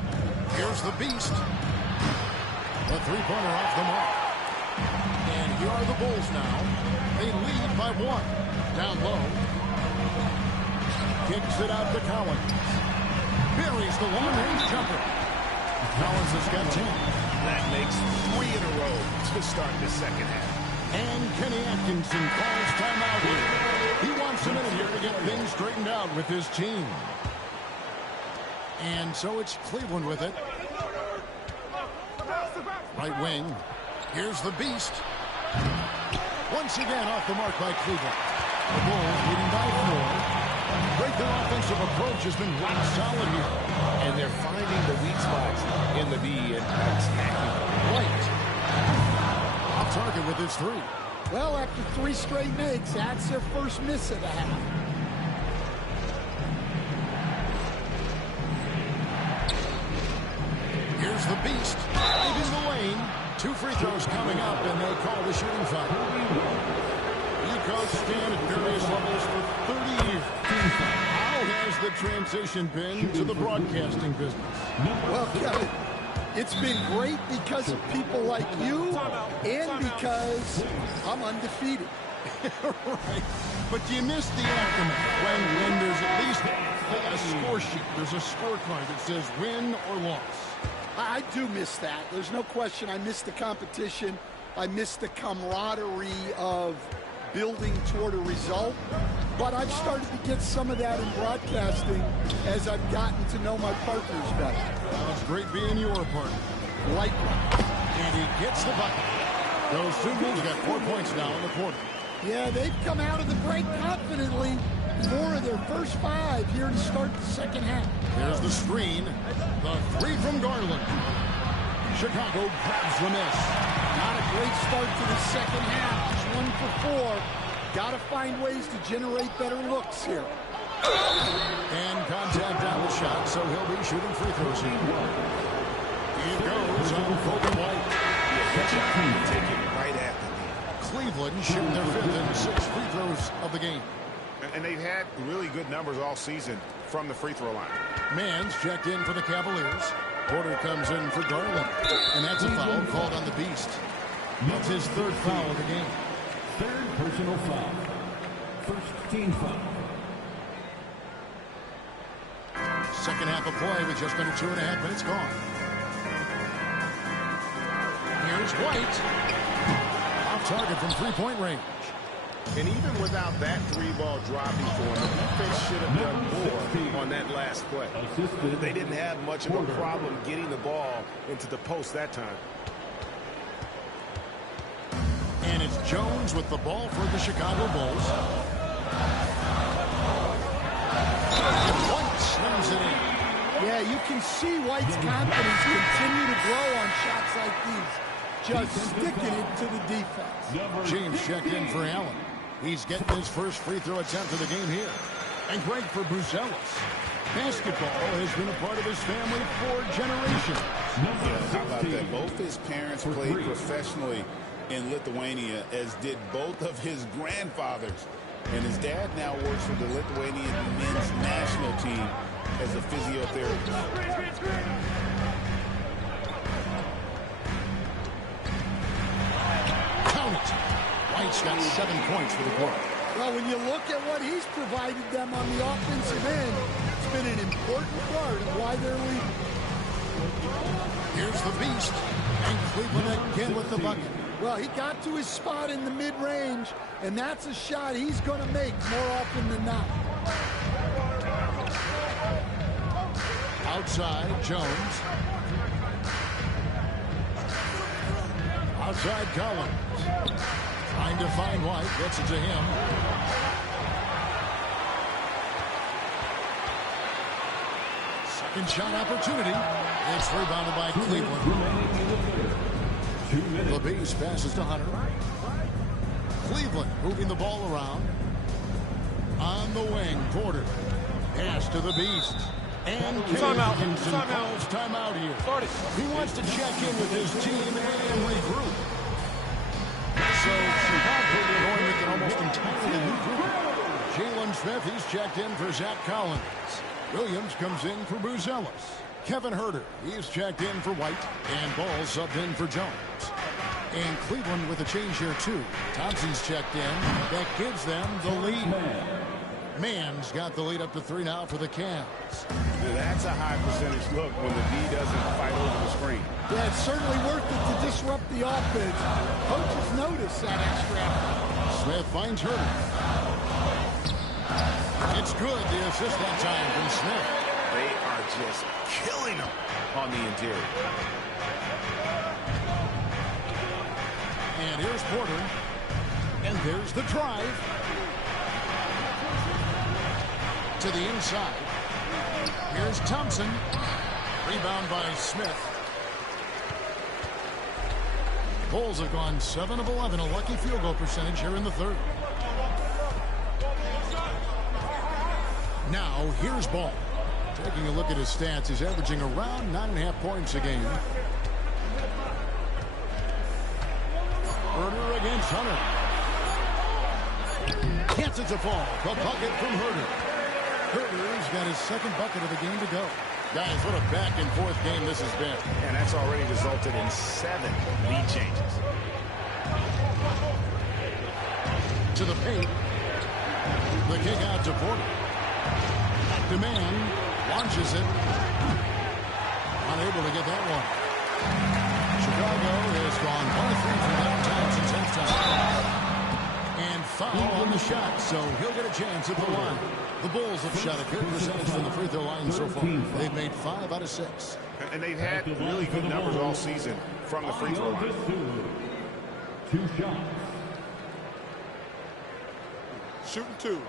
Here's the Beast. The three-pointer off the mark. And here are the Bulls now. They lead by 1. Down low. Kicks it out to Collins. Buries the long-range jumper. Collins has got 10. That makes 3 in a row to start the second half. And Kenny Atkinson calls timeout here. He wants a minute here to get things straightened out with his team. And so it's Cleveland with it. Right wing. Here's the Beast. Once again off the mark by Cleveland. The Bulls leading by 4. Great, their offensive approach has been rock solid here. And they're finding the weak spots in the D and attacking. White. Off target with his 3. Well, after 3 straight makes, that's their first miss of the half. Here's the Beast. Leaving the lane. 2 free throws coming up, and they call the shooting foul. You coach Stan at various levels for 30 years. How has the transition been to the broadcasting business? Well, Kevin, it's been great because of people like you and because I'm undefeated. Right. But do you miss the aftermath when there's at least a score sheet? There's a scorecard that says win or loss. I do miss that. There's no question. I miss the competition. I miss the camaraderie of building toward a result. But I've started to get some of that in broadcasting as I've gotten to know my partners better. Well, it's great being your partner. Likewise. And he gets the bucket. Dosunmu's got 4 points now in the quarter. Yeah, they've come out of the break confidently. 4 of their first 5 here to start the second half. There's the screen. The 3 from Garland. Chicago grabs the miss. Not a great start to the second half. Just 1 for 4. Got to find ways to generate better looks here. And contact on the shot, so he'll be shooting free throws here. He goes on Coby White. Take it right at the game. Cleveland shooting their 5th and 6th free throws of the game. And they've had really good numbers all season from the free throw line. Mann's checked in for the Cavaliers. Porter comes in for Garland. And that's a foul called on the Beast. That's his 3rd foul of the game. 3rd personal foul. 1st team foul. Second half of play with just under 2.5 minutes gone. Here's White. Off target from 3-point range. And even without that 3-ball dropping for him, the defense should have done more on that last play. They didn't have much of a problem getting the ball into the post that time. And it's Jones with the ball for the Chicago Bulls. White slams it in. Yeah, you can see White's confidence continue to grow on shots like these. Just sticking it to the defense. James checked in for Allen. He's getting his first free throw attempt of the game here. And great for Buzelis. Basketball has been a part of his family for generations. Yeah, how about that? Both his parents played professionally in Lithuania, as did both of his grandfathers. And his dad now works for the Lithuanian men's national team as a physiotherapist. Count it. White's got 7 points for the quarter. Well, when you look at what he's provided them on the offensive end, it's been an important part of why they're leading. Here's the Beast, and Cleveland again with the bucket. Well, he got to his spot in the mid-range, and that's a shot he's going to make more often than not. Outside, Jones. Outside, Collins. Trying to find White, gets it to him. Second shot opportunity. It's rebounded by Cleveland. The Beast passes to Hunter. Cleveland moving the ball around. On the wing, Porter. Pass to the Beast. And timeout. Timeout here. Started. He wants to check in with his team and regroup. So Chicago going with an almost entirely new group. Jalen Smith, he's checked in for Zach Collins. Williams comes in for Buzelis. Kevin Huerter, he's checked in for White. And Ball subbed in for Jones. And Cleveland with a change here too. Thompson's checked in. That gives them the lead. Mann's got the lead up to 3 now for the Cavs. That's a high percentage look when the D doesn't fight over the screen. Yeah, it's certainly worth it to disrupt the offense. Coaches notice that extra effort. Smith finds Huerter. It's good, the assist that time from Smith. They are just killing them on the interior. And here's Porter. And there's the drive. To the inside. Here's Thompson. Rebound by Smith. Bulls have gone 7 of 11, a lucky field goal percentage here in the third. Now, here's Ball. Taking a look at his stats, he's averaging around 9.5 points a game. Huerter against Hunter. Gets it to fall. The bucket from Huerter. Huerter's got his second bucket of the game to go. Guys, what a back-and-forth game this has been. And that's already resulted in 7 lead changes. To the paint. The kick out to Porter. Demand launches it. Unable to get that one. Chicago has gone 1-3 from downtown since halftime. And foul on the shot, so he'll get a chance at the line. The Bulls have shot a good percentage from the free throw line so far. They've made 5 out of 6. And they've had really good numbers all season from the free throw line. 2 shots. Shooting 2.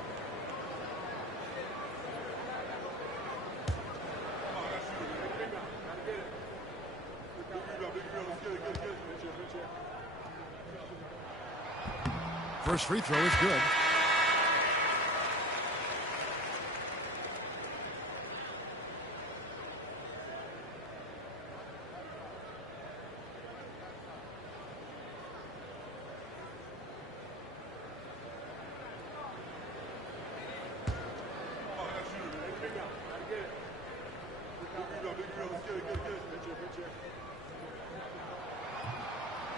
First free throw is good.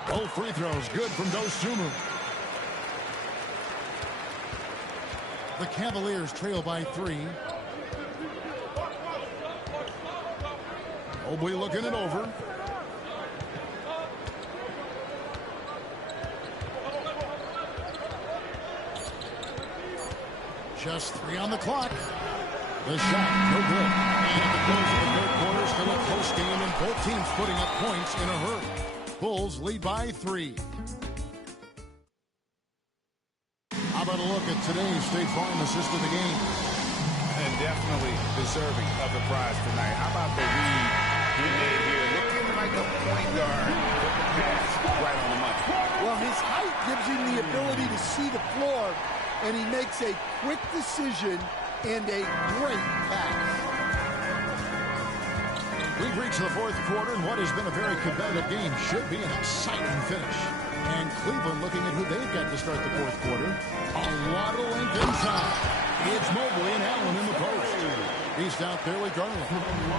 Both free throws good from Dosunmu. The Cavaliers trail by 3. Mobley looking it over. Just 3 on the clock. The shot, no good. And at the close of the third quarter, still a close game, and both teams putting up points in a hurry. Bulls lead by 3. How about a look at today's State Farm assist of the game? And definitely deserving of the prize tonight. How about the read he made here? Looking like a point guard. Put the pass right on the money. Well, his height gives him the ability to see the floor, and he makes a quick decision and a great pass. We've reached the fourth quarter, and what has been a very competitive game should be an exciting finish. And Cleveland looking at who they've got to start the fourth quarter. A lot of length inside. It's Mobley and Allen in the post. He's out there with Garland.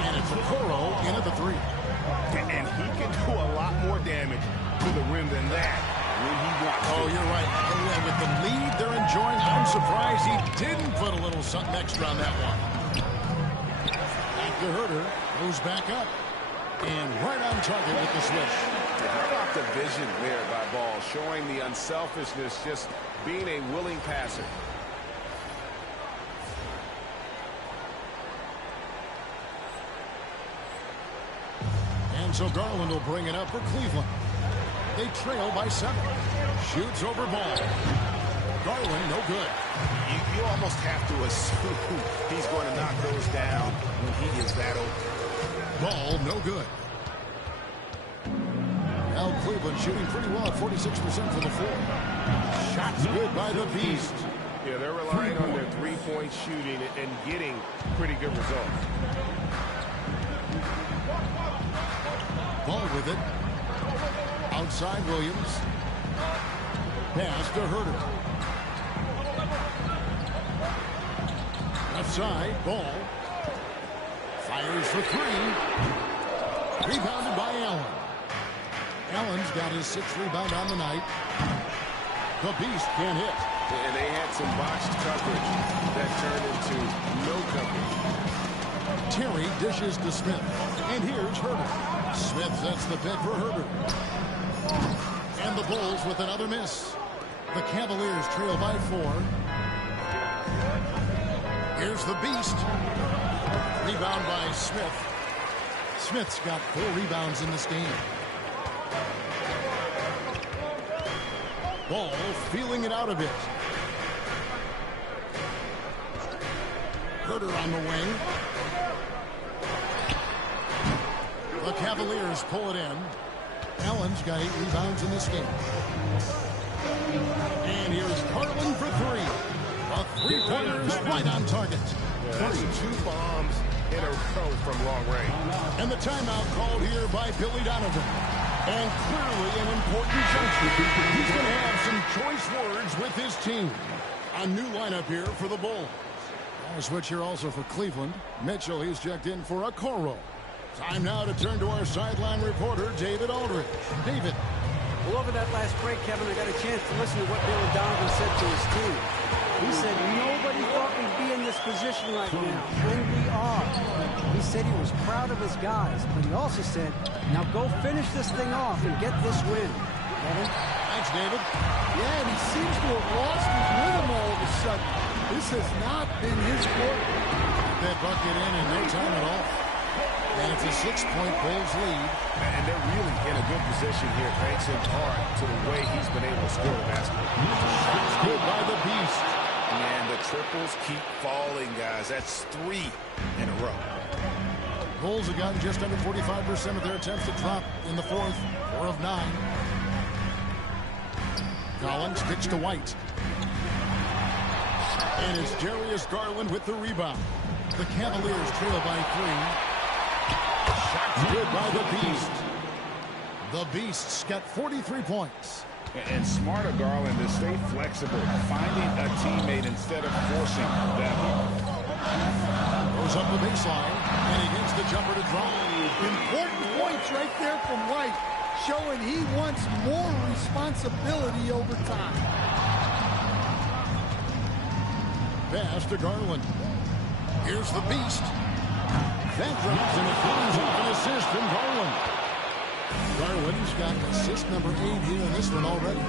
And it's Okoro in at the three. And he can do a lot more damage to the rim than that when he wants to. Oh, you're right. And with the lead they're enjoying, I'm surprised he didn't put a little something extra on that one. Back to Herter. Goes back up. And right on target with the switch. How about the vision there by Ball, showing the unselfishness, just being a willing passer. And so Garland will bring it up for Cleveland. They trail by 7. Shoots over Ball. Garland, no good. You almost have to assume he's going to knock those down when he is that open. Ball, no good. Now Cleveland shooting pretty well at 46% from the floor. Shots good by the Beast. Yeah, they're relying on their three-point shooting and getting pretty good results. Ball with it. Outside Williams. Pass to Herter. Left side, Ball. Fires for 3. Rebounded by Allen. Allen's got his 6th rebound on the night. The Beast can't hit. And they had some botched coverage that turned into no coverage. Terry dishes to Smith. And here's Herter. Smith sets the pick for Herbert. And the Bulls with another miss. The Cavaliers trail by 4. Here's the Beast. Rebound by Smith. Smith's got 4 rebounds in this game. Ball feeling it out a bit. Herter on the wing. The Cavaliers pull it in. Allen's got 8 rebounds in this game. And here's Garland for 3. A three-pointer is right on target. Yeah, that's 2 bombs in a row from long range. And the timeout called here by Billy Donovan. And clearly an important juncture. He's going to have some choice words with his team. A new lineup here for the Bulls. A switch here also for Cleveland. Mitchell, he's checked in for Okoro. Time now to turn to our sideline reporter, David Aldridge. David. Well, over that last break, Kevin, I got a chance to listen to what Billy Donovan said to his team. He said nobody thought we'd be in this position right now, and we are. He said he was proud of his guys, but he also said, now go finish this thing off and get this win. Kevin? Thanks, David. Yeah, and he seems to have lost his rhythm all of a sudden. This has not been his quarter. That bucket in no time at all. And it's a 6-point Bulls lead. And they're really in a good position here, thanks in part to the way he's been able to score the basketball. Good by the Beast. And the triples keep falling, guys. That's 3 in a row. Bulls have gotten just under 45% of their attempts to drop in the fourth. 4 of 9. Collins pitch to White. And it's Darius Garland with the rebound. The Cavaliers trail by 3. Shots good by the Beast. The Beast's got 43 points. And smart of Garland to stay flexible, finding a teammate instead of forcing them. Goes up the baseline, and he hits the jumper to drop. Important points right there from White, showing he wants more responsibility over time. Pass to Garland. Here's the Beast. That drops, and it comes off an assist from Garland. Garland's got assist number 8 here in this one already.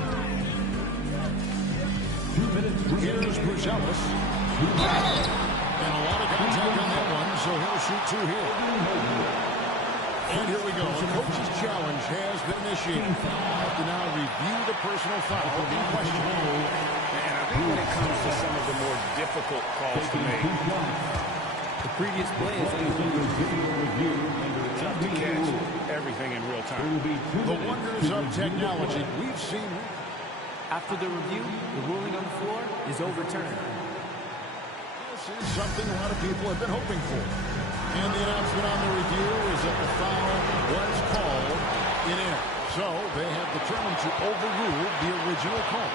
2 minutes. Here's Bruce Ellis. And a lot of contact on that one, so he'll shoot 2 here. And here we go. The coach's challenge has been initiated. Have to now review the personal foul in question. And I think when it comes to some of the more difficult calls to make, the previous play is tough to catch everything in real time. The wonders of technology we've seen. After the review, the ruling on the floor is overturned. This is something a lot of people have been hoping for. And the announcement on the review is that the foul was called in air. So they have determined to overrule the original call.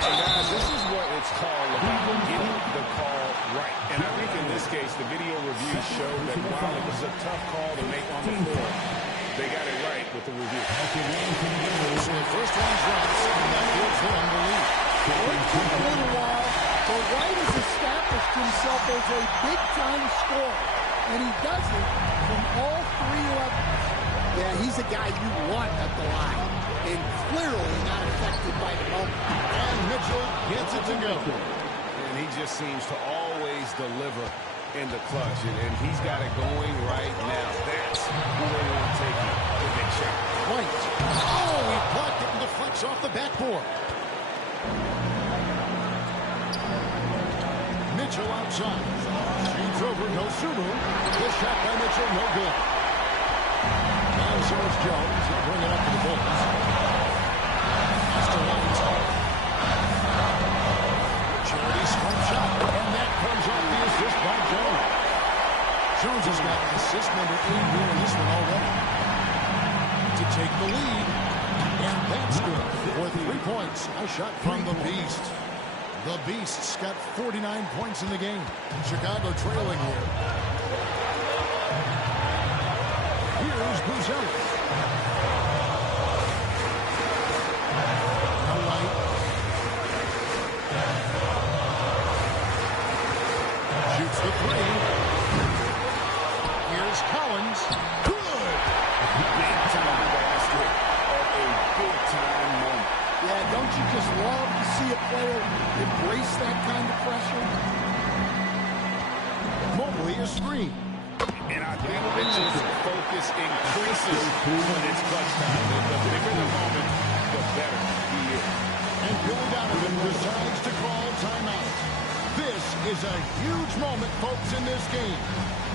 And guys, this is what it's called about, getting the call right. And I think in this case, the video review showed that while it was a tough call to make on the floor, they got it right with the review. So the first one drops, and that gives them the lead. Well, it took a little while, but White has established himself as a big-time scorer, and he does it from all 3 levels. Yeah, he's a guy you want at the line, and clearly not affected by the moment. And Mitchell gets it to go. And he just seems to always deliver in the clutch, and he's got it going right now. That's who they want to take him, the big shot. White. Oh, he blocked it and deflects off the backboard. Mitchell outside. Shoots over Dosunmu. The shot by Mitchell, no good. And so is Jones. He'll bring it up to the Bulls. Mr. White. Charity strong shot. And that comes off the assist by Jones. Jones has got assist number 8 here in this one already. To take the lead. And that's good for 3 points. A shot from the Beast. The Beasts got 49 points in the game. Chicago trailing here. Here's Buzzelli. Now White. Shoots the 3. Here's Collins. Good. Big time basket at a big time moment. Yeah, don't you just love to see a player embrace that kind of pressure? Mobley a screen. And I think Mitchell's focus increases when it's clutch time. The bigger the moment, the better he is. And Billy Donovan decides to call timeout. This is a huge moment, folks, in this game.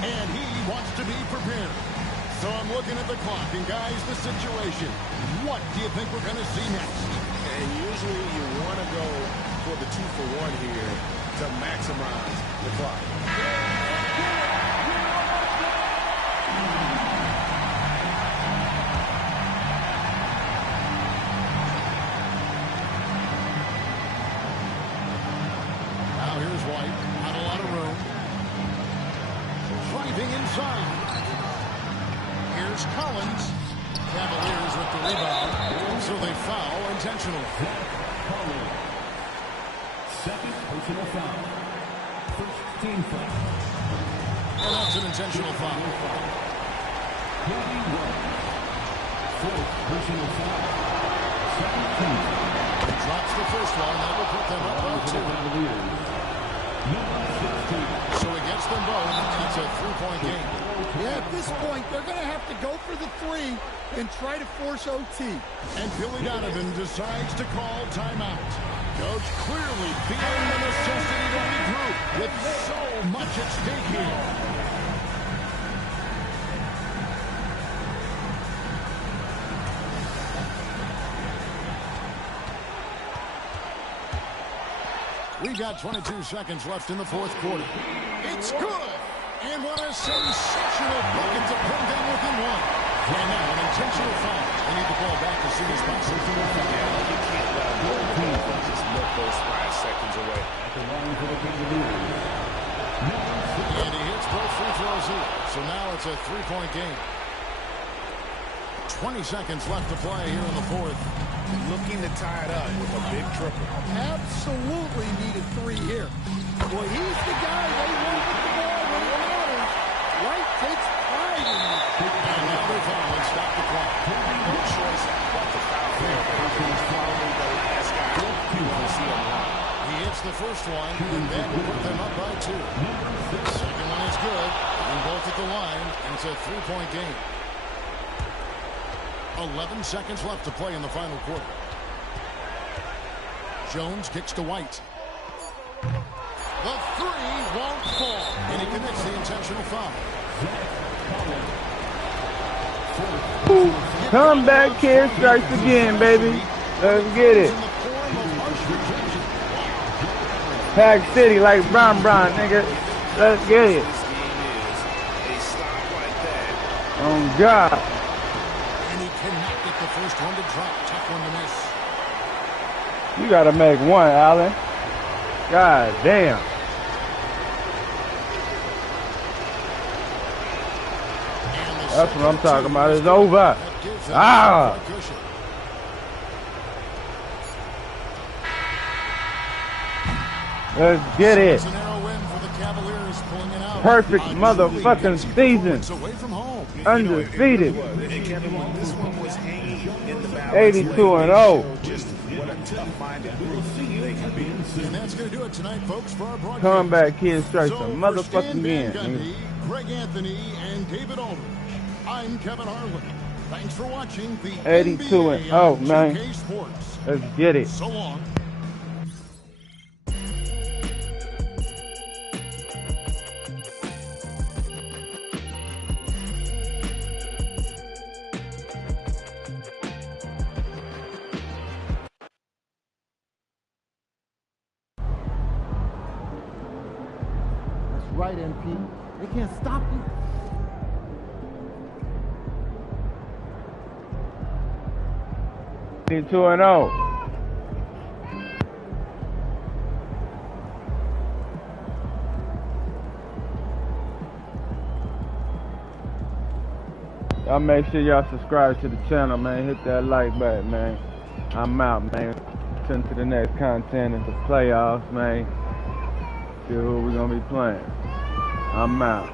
And he wants to be prepared. So I'm looking at the clock, and guys, the situation. What do you think we're going to see next? And usually you want to go for the 2-for-1 here to maximize the clock. Now here's White. Not a lot of room. Driving inside. Here's Collins. Cavaliers with the rebound. So they foul intentionally. Second personal foul. First team foul. And that's an intentional foul. Fourth personal foul. Second team foul. He drops the first one. That will put them up by 2. So he gets them both, and it's a 3-point game. Yeah, at this point, they're going to have to go for the 3 and try to force OT. And Billy Donovan decides to call timeout. Coach clearly feeling the necessity to regroup with so much at stake here. We've got 22 seconds left in the 4th quarter. It's good! And what a sensational bucket to put them within 1. And now an intentional foul. They need the ball back as soon as possible. Yeah, you can't let them go. Just let those 5 seconds away. And he hits both free throws here. So now it's a 3-point game. 20 seconds left to play here in the 4th. Looking to tie it up with a big triple. Absolutely need a 3 here. Boy, he's the guy they want with the ball when it matters. White takes pride in that. And now they finally stop the clock. No choice but to foul there. He's probably the last guy you want to see him line. He hits the first one, and that will put them up by 2. The second one is good. And both at the line, and it's a 3-point game. 11 seconds left to play in the final quarter. Jones kicks to White. The 3 won't fall, and he commits the intentional foul. Comeback here starts again, baby. Let's get it. Pack City like Brown, nigga. Let's get it. This game is a Oh, God. And he cannot get the first one to drop. Tough one to miss. You got to make one, Allen. God damn. That's what I'm talking about. It's over. Ah. Let's get it. Perfect motherfucking season. Undefeated. 82-0. And that's going to do it tonight, folks, for our broadcast. Comeback Kid strikes a motherfucking game. Greg Anthony and David Aldridge. I'm Kevin Harlan. Thanks for watching the 82-0, man. 2K Sports. Let's get it. So long. Right, MP. They can't stop you. 2-0. Y'all make sure y'all subscribe to the channel, man. Hit that like button, man. I'm out, man. Turn to the next content in the playoffs, man. See who we're gonna be playing. I'm out.